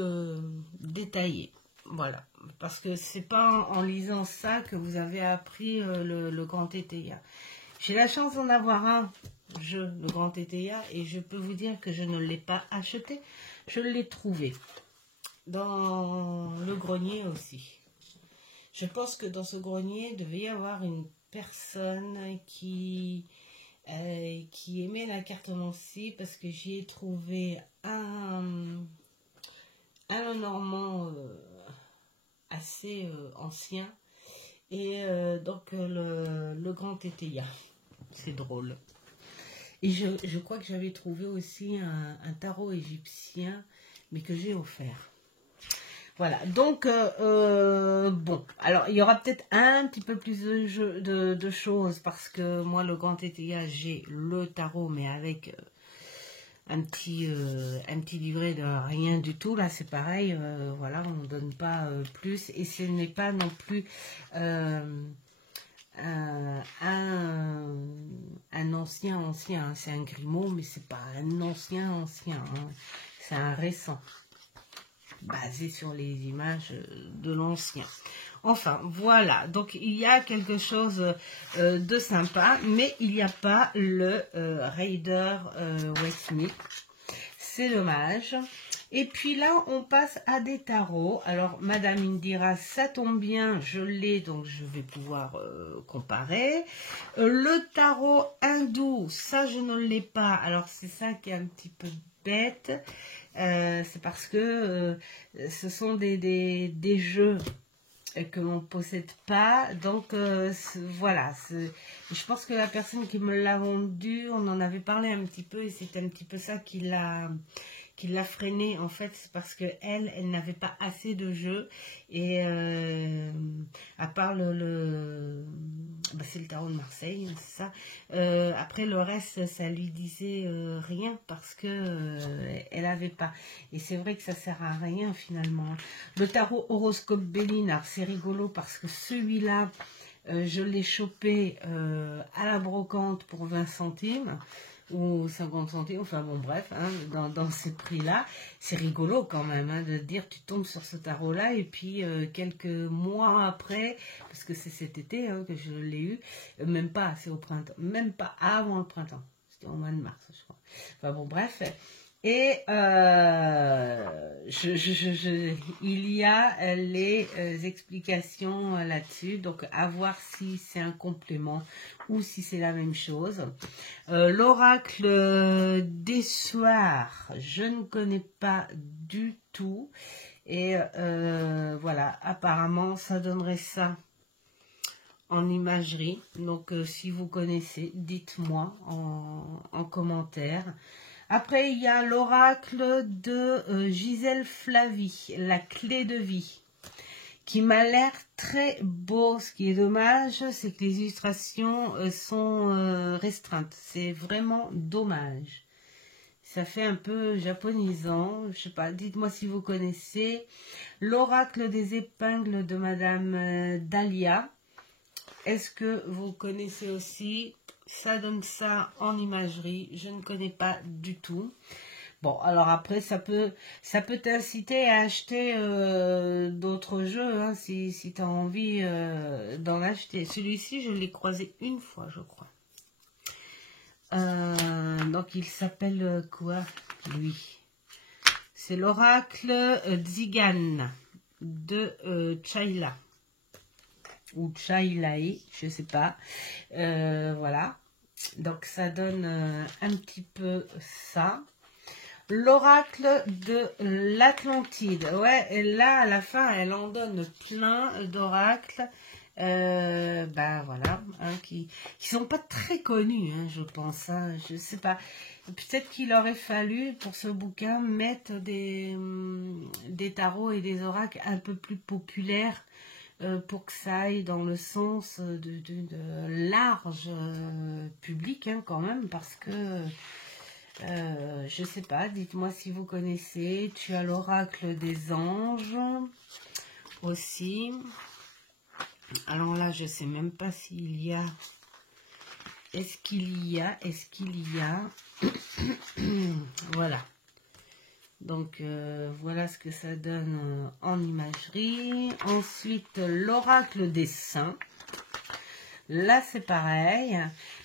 détaillé. Voilà. Parce que c'est pas en lisant ça que vous avez appris le grand Tétéia. J'ai la chance d'en avoir un jeu, le grand Tétéia, et je peux vous dire que je ne l'ai pas acheté. Je l'ai trouvé dans le grenier aussi. Je pense que dans ce grenier, il devait y avoir une personne qui aimait la cartomancie, parce que j'y ai trouvé un Lenormand assez ancien, et donc le grand Tétéia. C'est drôle. Et je crois que j'avais trouvé aussi un tarot égyptien, mais que j'ai offert. Voilà, donc, bon, alors il y aura peut-être un petit peu plus de choses, parce que moi, le grand Tétéia, j'ai le tarot, mais avec un petit livret de rien du tout. Là, c'est pareil, voilà, on ne donne pas plus, et ce n'est pas non plus... un ancien, hein. C'est un Grimaud, mais c'est pas un ancien, hein. C'est un récent, basé sur les images de l'ancien. Enfin, voilà, donc il y a quelque chose de sympa, mais il n'y a pas le Raider Westmeath. C'est dommage. Et puis là, on passe à des tarots. Alors, Madame Indira, ça tombe bien, je l'ai, donc je vais pouvoir comparer. Le tarot hindou, ça, je ne l'ai pas. Alors, c'est ça qui est un petit peu bête. C'est parce que ce sont des jeux que l'on ne possède pas. Donc, voilà. Je pense que la personne qui me l'a vendu, on en avait parlé un petit peu, et c'est un petit peu ça qui l'a freiné, en fait. C'est parce que elle n'avait pas assez de jeux, et à part c'est le tarot de Marseille, c'est ça. Après le reste, ça lui disait rien, parce que elle avait pas, et c'est vrai que ça sert à rien finalement. Le tarot horoscope Béline, alors c'est rigolo parce que celui-là, je l'ai chopé à la brocante pour 20 centimes ou 50 centimes, enfin bon bref, hein, dans ces prix-là. C'est rigolo quand même, hein, de dire tu tombes sur ce tarot-là, et puis quelques mois après, parce que c'est cet été hein, que je l'ai eu, même pas, c'est au printemps, même pas avant le printemps, c'était au mois de mars je crois. Enfin bon bref, et il y a les explications là-dessus, donc à voir si c'est un complément ou si c'est la même chose. L'oracle des soirs, je ne connais pas du tout, et voilà, apparemment ça donnerait ça en imagerie. Donc si vous connaissez, dites-moi en commentaire. Après, il y a l'oracle de Gisèle Flavie, la clé de vie, qui m'a l'air très beau. Ce qui est dommage, c'est que les illustrations sont restreintes. C'est vraiment dommage. Ça fait un peu japonisant. Je sais pas, dites-moi si vous connaissez. L'oracle des épingles de Madame Dahlia. Est-ce que vous connaissez aussi? Ça donne ça en imagerie. Je ne connais pas du tout. Bon, alors après, ça peut t'inciter à acheter d'autres jeux, hein, si tu as envie d'en acheter. Celui-ci, je l'ai croisé une fois, je crois. Donc, il s'appelle quoi, lui? C'est l'oracle Zigan de Chayla. Ou Chaylae, je sais pas. Voilà. Donc, ça donne un petit peu ça. L'oracle de l'Atlantide. Ouais, et là, à la fin, elle en donne plein d'oracles. Voilà, hein, qui sont pas très connus, hein, je pense. Hein, je sais pas. Peut-être qu'il aurait fallu, pour ce bouquin, mettre des tarots et des oracles un peu plus populaires pour que ça aille dans le sens de large public, hein, quand même, parce que... je sais pas, dites-moi si vous connaissez. Tu as l'oracle des anges aussi. Alors là, je sais même pas s'il y a. Est-ce qu'il y a voilà. Donc voilà ce que ça donne en imagerie. Ensuite, l'oracle des saints. Là, c'est pareil.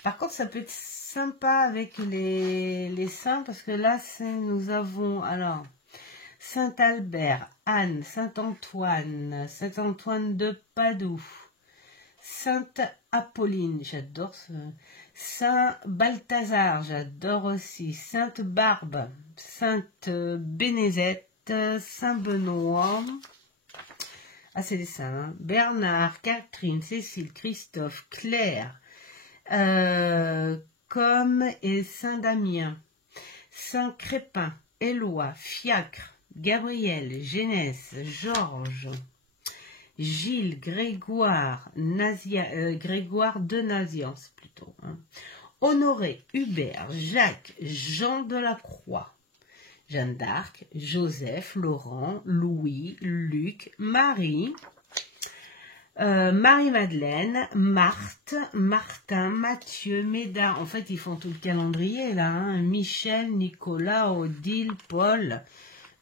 Par contre, ça peut être sympa avec les saints, parce que là, nous avons, alors, Saint-Albert, Anne, Saint-Antoine, Saint-Antoine de Padoue, Sainte-Apolline, j'adore ce... Saint-Balthazar, j'adore aussi, Sainte-Barbe, Sainte-Bénézette, Saint-Benoît... Ah, c'est des saints, hein. Bernard, Catherine, Cécile, Christophe, Claire, Comme et Saint-Damien, Saint-Crépin, Éloi, Fiacre, Gabriel, Génès, Georges, Gilles, Grégoire, Grégoire de Naziance plutôt, hein. Honoré, Hubert, Jacques, Jean de la Croix, Jeanne d'Arc, Joseph, Laurent, Louis, Luc, Marie, Marie-Madeleine, Marthe, Martin, Mathieu, Médard. En fait, ils font tout le calendrier, là. Hein. Michel, Nicolas, Odile, Paul,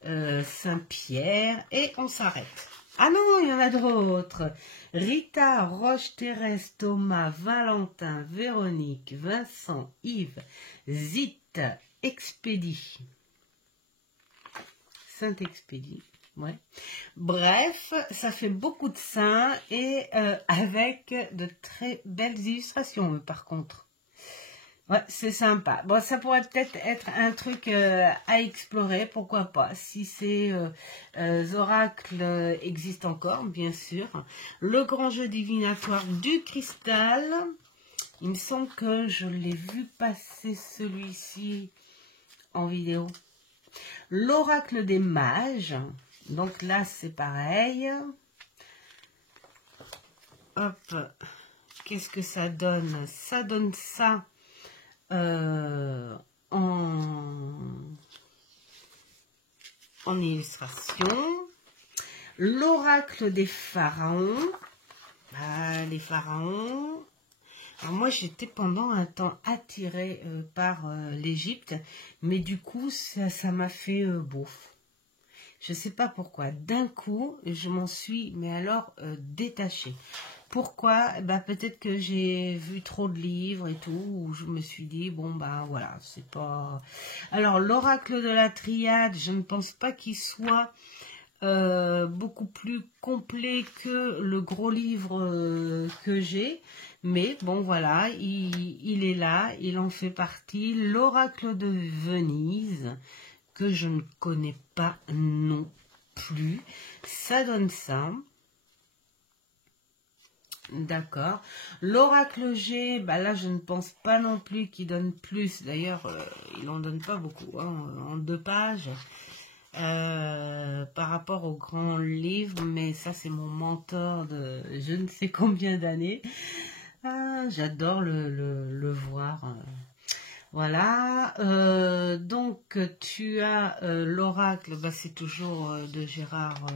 Saint-Pierre. Et on s'arrête. Ah non, il y en a d'autres. Rita, Roche, Thérèse, Thomas, Valentin, Véronique, Vincent, Yves, Zite, Expédie. Saint-Expédie, ouais. Bref, ça fait beaucoup de saints et avec de très belles illustrations, par contre. Ouais, c'est sympa. Bon, ça pourrait peut-être être un truc à explorer, pourquoi pas, si ces oracles existent encore, bien sûr. Le grand jeu divinatoire du cristal. Il me semble que je l'ai vu passer celui-ci en vidéo. L'oracle des mages, donc là c'est pareil. Hop, qu'est-ce que ça donne? Ça donne ça en illustration. L'oracle des pharaons. Ah, les pharaons. Alors moi, j'étais pendant un temps attirée par l'Égypte, mais du coup, ça m'a fait bouffe. Je ne sais pas pourquoi. D'un coup, je m'en suis, mais alors, détachée. Pourquoi? Peut-être que j'ai vu trop de livres et tout, où je me suis dit, bon, voilà, c'est pas... Alors, l'oracle de la triade, je ne pense pas qu'il soit... beaucoup plus complet que le gros livre que j'ai, mais bon voilà, il est là, il en fait partie. L'oracle de Venise, que je ne connais pas non plus, ça donne ça. D'accord. L'oracle G, là je ne pense pas non plus qu'il donne plus, d'ailleurs il n'en donne pas beaucoup, hein, en 2 pages. Pas par rapport au grand livre, mais ça c'est mon mentor de je ne sais combien d'années. Ah, j'adore le voir. Voilà, donc tu as l'oracle, bah, c'est toujours de Gérard,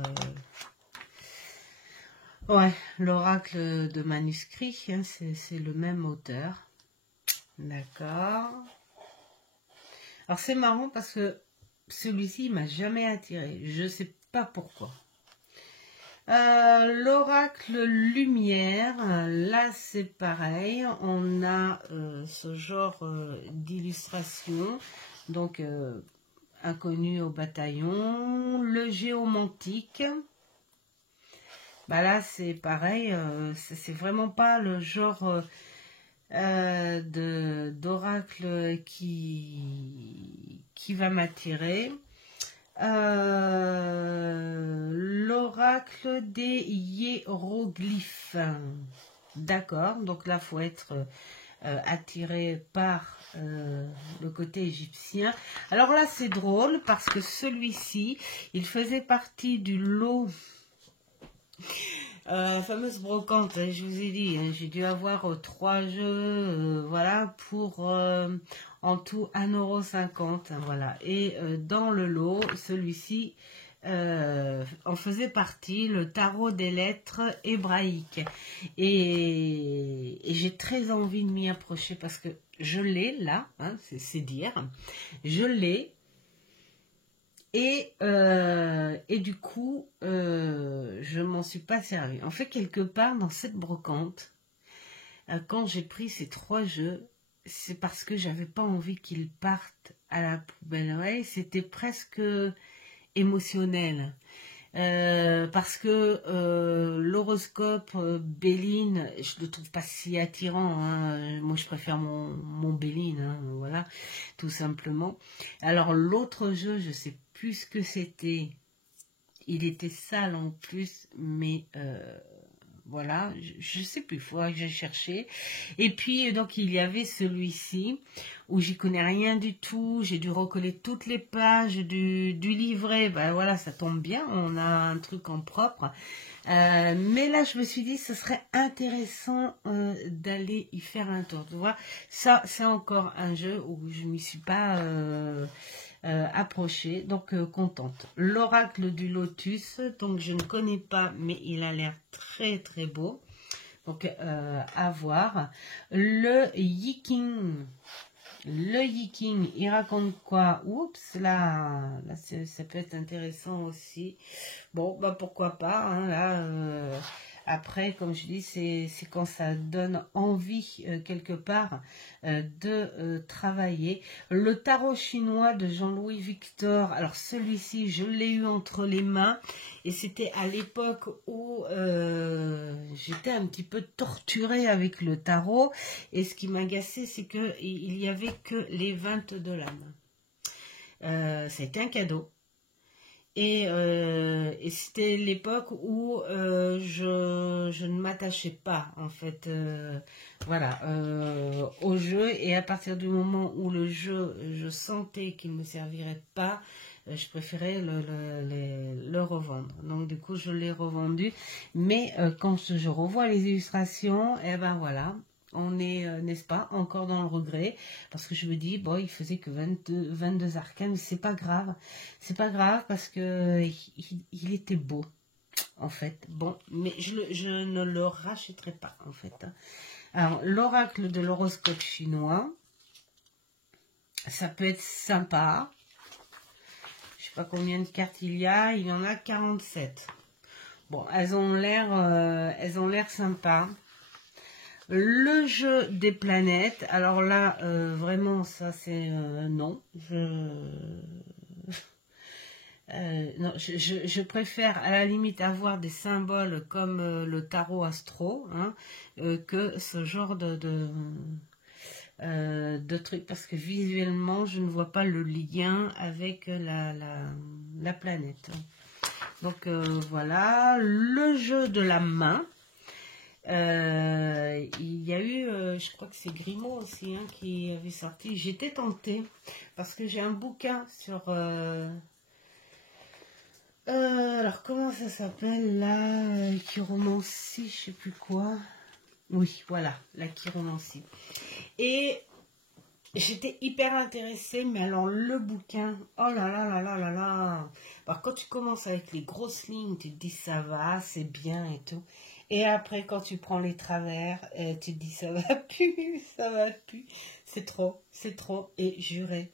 ouais, l'oracle de manuscrit, hein, c'est le même auteur, d'accord. Alors c'est marrant parce que celui-ci il m'a jamais attiré, je sais pas pourquoi. L'oracle lumière, là c'est pareil, on a ce genre d'illustration, donc inconnu au bataillon, le géomantique, bah là c'est pareil, c'est vraiment pas le genre d'oracle qui va m'attirer. L'oracle des hiéroglyphes. D'accord, donc là, il faut être attiré par le côté égyptien. Alors là, c'est drôle parce que celui-ci, il faisait partie du lot. Fameuse brocante, hein, je vous ai dit, hein, j'ai dû avoir 3 jeux, voilà, pour en tout 1,50 €, voilà. Et dans le lot, celui-ci en faisait partie, le tarot des lettres hébraïques. Et j'ai très envie de m'y approcher parce que je l'ai là, hein, c'est dire, je l'ai. Et du coup, je m'en suis pas servi. En fait, quelque part, dans cette brocante, quand j'ai pris ces 3 jeux, c'est parce que j'avais pas envie qu'ils partent à la poubelle. Ouais, c'était presque émotionnel. Parce que l'horoscope Béline, je le trouve pas si attirant, hein. Moi je préfère mon Béline, hein, voilà, tout simplement. Alors l'autre jeu, je sais plus ce que c'était, il était sale en plus, mais voilà, je sais plus, il faudra que j'ai cherché. Et puis, donc, il y avait celui-ci, où j'y connais rien du tout, j'ai dû recoller toutes les pages du livret, ben voilà, ça tombe bien, on a un truc en propre. Mais là, je me suis dit, ce serait intéressant d'aller y faire un tour, tu vois. Ça, c'est encore un jeu où je m'y suis pas approchée, donc contente. L'oracle du lotus, donc je ne connais pas, mais il a l'air très très beau, donc à voir. Le Yiking, il raconte quoi? Oups, là ça peut être intéressant aussi. Bon, bah pourquoi pas, hein, là, après, comme je dis, c'est quand ça donne envie, quelque part, de travailler. Le tarot chinois de Jean-Louis Victor, alors celui-ci, je l'ai eu entre les mains, et c'était à l'époque où j'étais un petit peu torturée avec le tarot, et ce qui m'agaçait, c'est qu'il n'y avait que les 20 de l'âme. C'était un cadeau. Et c'était l'époque où je ne m'attachais pas, en fait, voilà, au jeu. Et à partir du moment où le jeu, je sentais qu'il ne me servirait pas, je préférais le revendre. Donc, du coup, je l'ai revendu. Mais quand je revois les illustrations, et ben voilà. On est, n'est-ce pas, encore dans le regret, parce que je me dis, bon, il faisait que 22 arcanes, mais c'est pas grave. C'est pas grave parce que il était beau, en fait. Bon, mais je ne le rachèterai pas, en fait. Alors, l'oracle de l'horoscope chinois, ça peut être sympa. Je sais pas combien de cartes il y en a 47. Bon, elles ont l'air sympas. Le jeu des planètes, alors là, vraiment, ça c'est non. Non, je préfère à la limite avoir des symboles comme le tarot astro, hein, que ce genre de trucs, parce que visuellement, je ne vois pas le lien avec la planète. Donc voilà, le jeu de la main. Il y a eu, je crois que c'est Grimaud aussi, hein, qui avait sorti. J'étais tentée parce que j'ai un bouquin sur Alors, comment ça s'appelle là? Chiromancie, je sais plus quoi. Oui, voilà, la chiromancie. Et j'étais hyper intéressée, mais alors le bouquin, oh là là là là là là. Alors, quand tu commences avec les grosses lignes, tu te dis ça va, c'est bien et tout. Et après, quand tu prends les travers, tu te dis ça va plus, ça va plus. C'est trop, c'est trop. Et juré,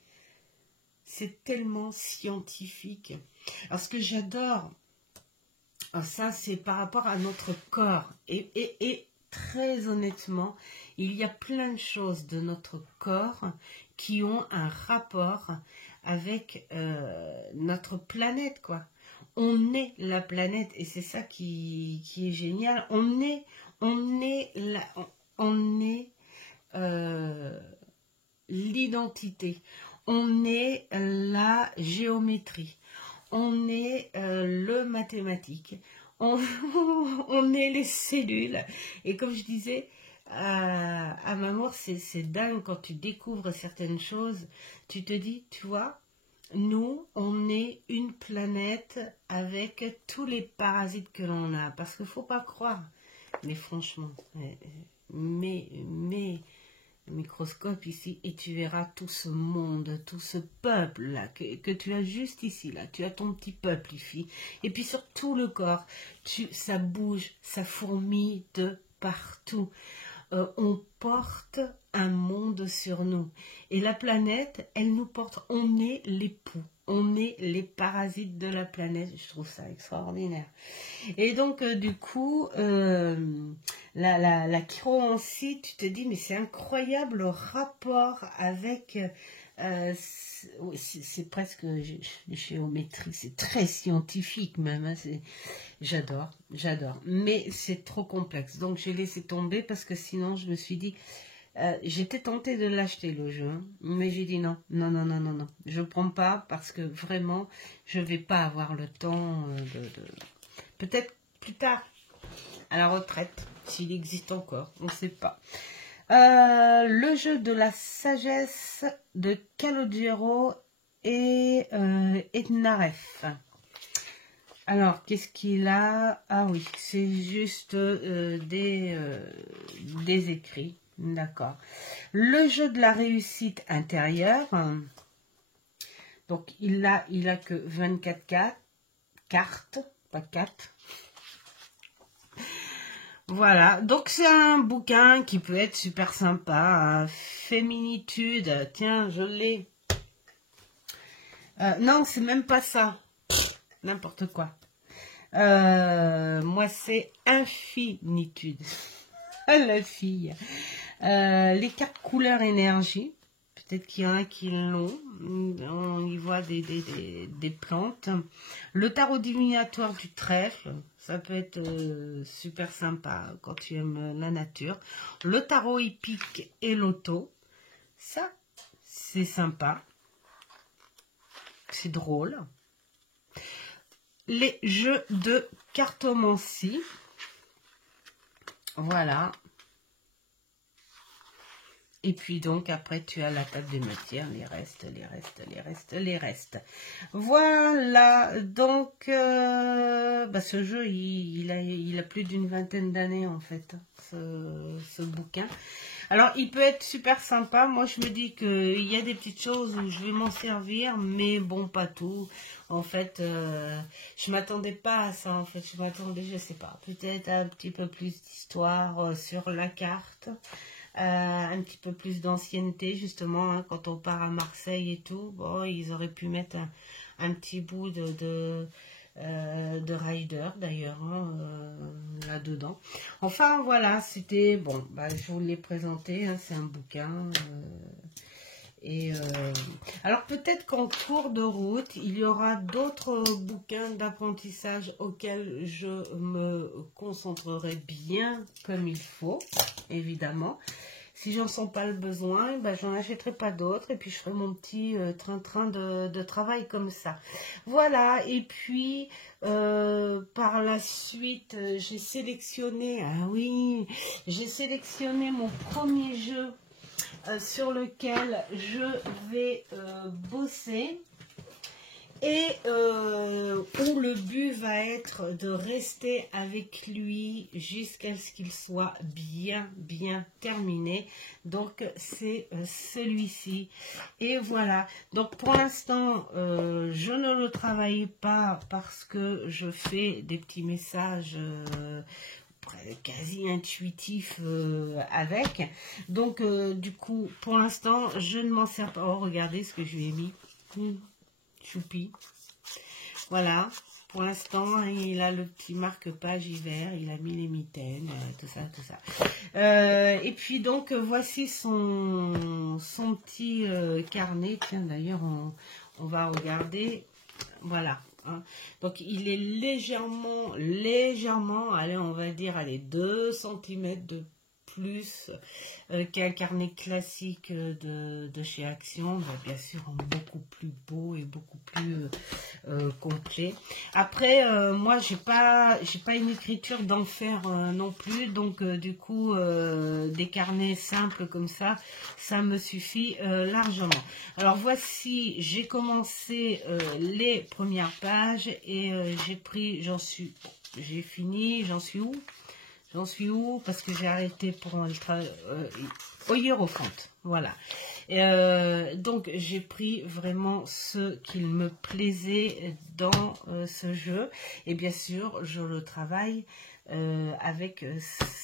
c'est tellement scientifique. Alors, ce que j'adore, ça, c'est par rapport à notre corps. Et très honnêtement, il y a plein de choses de notre corps qui ont un rapport avec notre planète, quoi. On est la planète et c'est ça qui est génial. On est l'identité. On est la géométrie. On est le mathématique. On est les cellules. Et comme je disais à Mamour, c'est dingue quand tu découvres certaines choses. Tu te dis, tu vois, nous, on est une planète avec tous les parasites que l'on a. Parce qu'il ne faut pas croire. Mais franchement, mais microscope ici et tu verras tout ce monde, tout ce peuple là que tu as juste ici là, tu as ton petit peuple ici et puis sur tout le corps, ça bouge, ça fourmille de partout. On porte un monde sur nous et la planète, elle nous porte, on est l'époux, on est les parasites de la planète. Je trouve ça extraordinaire. Et donc du coup la chiromancie, tu te dis mais c'est incroyable le rapport avec c'est presque géométrie, c'est très scientifique même, hein, j'adore, mais c'est trop complexe, donc j'ai laissé tomber parce que sinon je me suis dit, j'étais tentée de l'acheter le jeu, hein, mais j'ai dit non, je ne prends pas parce que vraiment je ne vais pas avoir le temps peut-être plus tard, à la retraite, s'il existe encore, on ne sait pas. Le jeu de la sagesse de Calogero et Ednaref. Alors, qu'est-ce qu'il a? Ah oui, c'est juste des écrits. D'accord. Le jeu de la réussite intérieure. Donc, il a que 24 cartes, pas 4. Voilà, donc c'est un bouquin qui peut être super sympa. Féminitude, tiens, je l'ai. Non, c'est même pas ça. N'importe quoi. Moi, c'est infinitude. La fille. Les cartes couleur énergie. Peut-être qu'il y en a qui l'ont. On y voit des plantes. Le tarot divinatoire du trèfle. Ça peut être super sympa quand tu aimes la nature. Le tarot hippique et l'auto. Ça, c'est sympa. C'est drôle. Les jeux de cartomancie. Voilà. Et puis donc après tu as la table de matière, les restes. Voilà, donc ce jeu il a plus d'une vingtaine d'années en fait, ce bouquin. Alors il peut être super sympa, moi je me dis qu'il y a des petites choses où je vais m'en servir, mais bon pas tout. En fait, je m'attendais pas à ça en fait, je m'attendais, je sais pas, peut-être un petit peu plus d'histoire sur la carte. Un petit peu plus d'ancienneté justement, hein, quand on part à Marseille et tout, bon, ils auraient pu mettre un petit bout de Rider d'ailleurs, hein, là-dedans. Enfin voilà, c'était bon, je vous l'ai présenté, hein, c'est un bouquin. Alors peut-être qu'en cours de route, il y aura d'autres bouquins d'apprentissage auxquels je me concentrerai bien comme il faut, évidemment. Si je n'en sens pas le besoin, j'en achèterai pas d'autres et puis je ferai mon petit train-train de travail comme ça. Voilà, et puis par la suite, j'ai sélectionné, j'ai sélectionné mon premier jeu sur lequel je vais bosser et où le but va être de rester avec lui jusqu'à ce qu'il soit bien terminé. Donc c'est celui-ci. Et voilà. Donc pour l'instant, je ne le travaille pas parce que je fais des petits messages quasi intuitif avec. Donc du coup pour l'instant je ne m'en sers pas. Oh, regardez ce que je lui ai mis. Choupi. Voilà, pour l'instant il a le petit marque-page hiver, il a mis les mitaines, tout ça. Et puis donc voici son petit carnet. Tiens, d'ailleurs on va regarder. Voilà. Hein. Donc il est légèrement, allez, on va dire, allez, 2 cm de plus qu'un carnet classique de chez Action. Donc, bien sûr, beaucoup plus beau et beaucoup plus complet. Après, moi, j'ai pas une écriture d'enfer non plus. Donc, du coup, des carnets simples comme ça me suffit largement. Alors, voici, j'ai commencé les premières pages et j'ai pris, j'ai fini, j'en suis où? Parce que j'ai arrêté pour le travail au hiérophant. Voilà. Donc, j'ai pris vraiment ce qu'il me plaisait dans ce jeu. Et bien sûr, je le travaille avec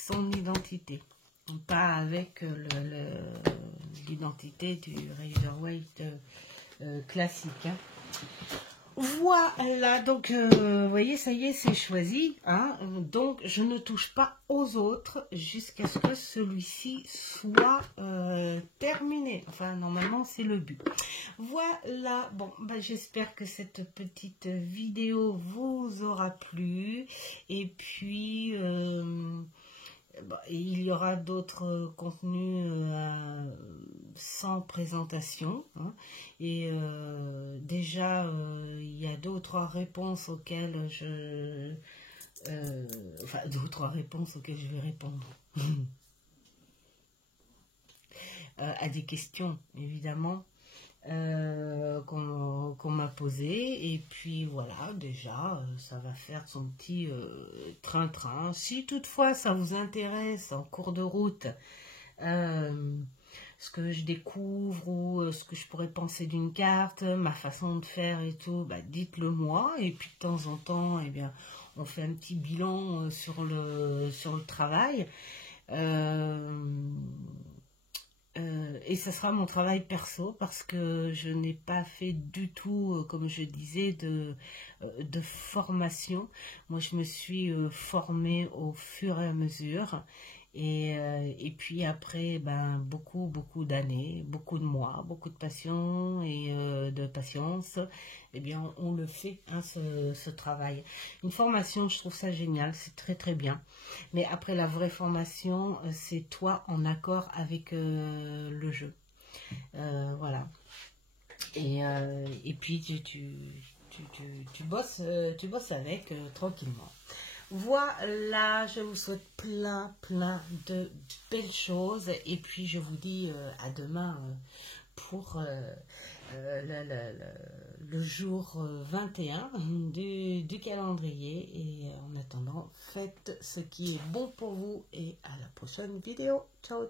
son identité. Pas avec l'identité du Rider-Waite classique. Hein. Voilà, donc vous voyez, ça y est, c'est choisi. Hein, donc je ne touche pas aux autres jusqu'à ce que celui-ci soit terminé. Enfin, normalement, c'est le but. Voilà, bon, bah, j'espère que cette petite vidéo vous aura plu. Et puis, il y aura d'autres contenus sans présentation. Hein, et déjà, il y a 2 ou 3 réponses auxquelles je vais répondre. À des questions, évidemment, qu'on m'a posées. Et puis voilà, déjà, ça va faire son petit train-train. Si toutefois ça vous intéresse en cours de route, ce que je découvre ou ce que je pourrais penser d'une carte, ma façon de faire et tout, bah, dites-le moi. Et puis de temps en temps, eh bien, on fait un petit bilan sur le travail. Et ce sera mon travail perso parce que je n'ai pas fait du tout, comme je disais, de formation. Moi, je me suis formée au fur et à mesure. Et puis après, ben, beaucoup d'années, beaucoup de mois, beaucoup de passion et de patience, eh bien, on le fait, hein, ce travail. Une formation, je trouve ça génial, c'est très bien. Mais après, la vraie formation, c'est toi en accord avec le jeu. Voilà. Et puis, tu bosses avec tranquillement. Voilà, je vous souhaite plein de belles choses et puis je vous dis à demain pour le jour 21 du calendrier. Et en attendant, faites ce qui est bon pour vous et à la prochaine vidéo. Ciao.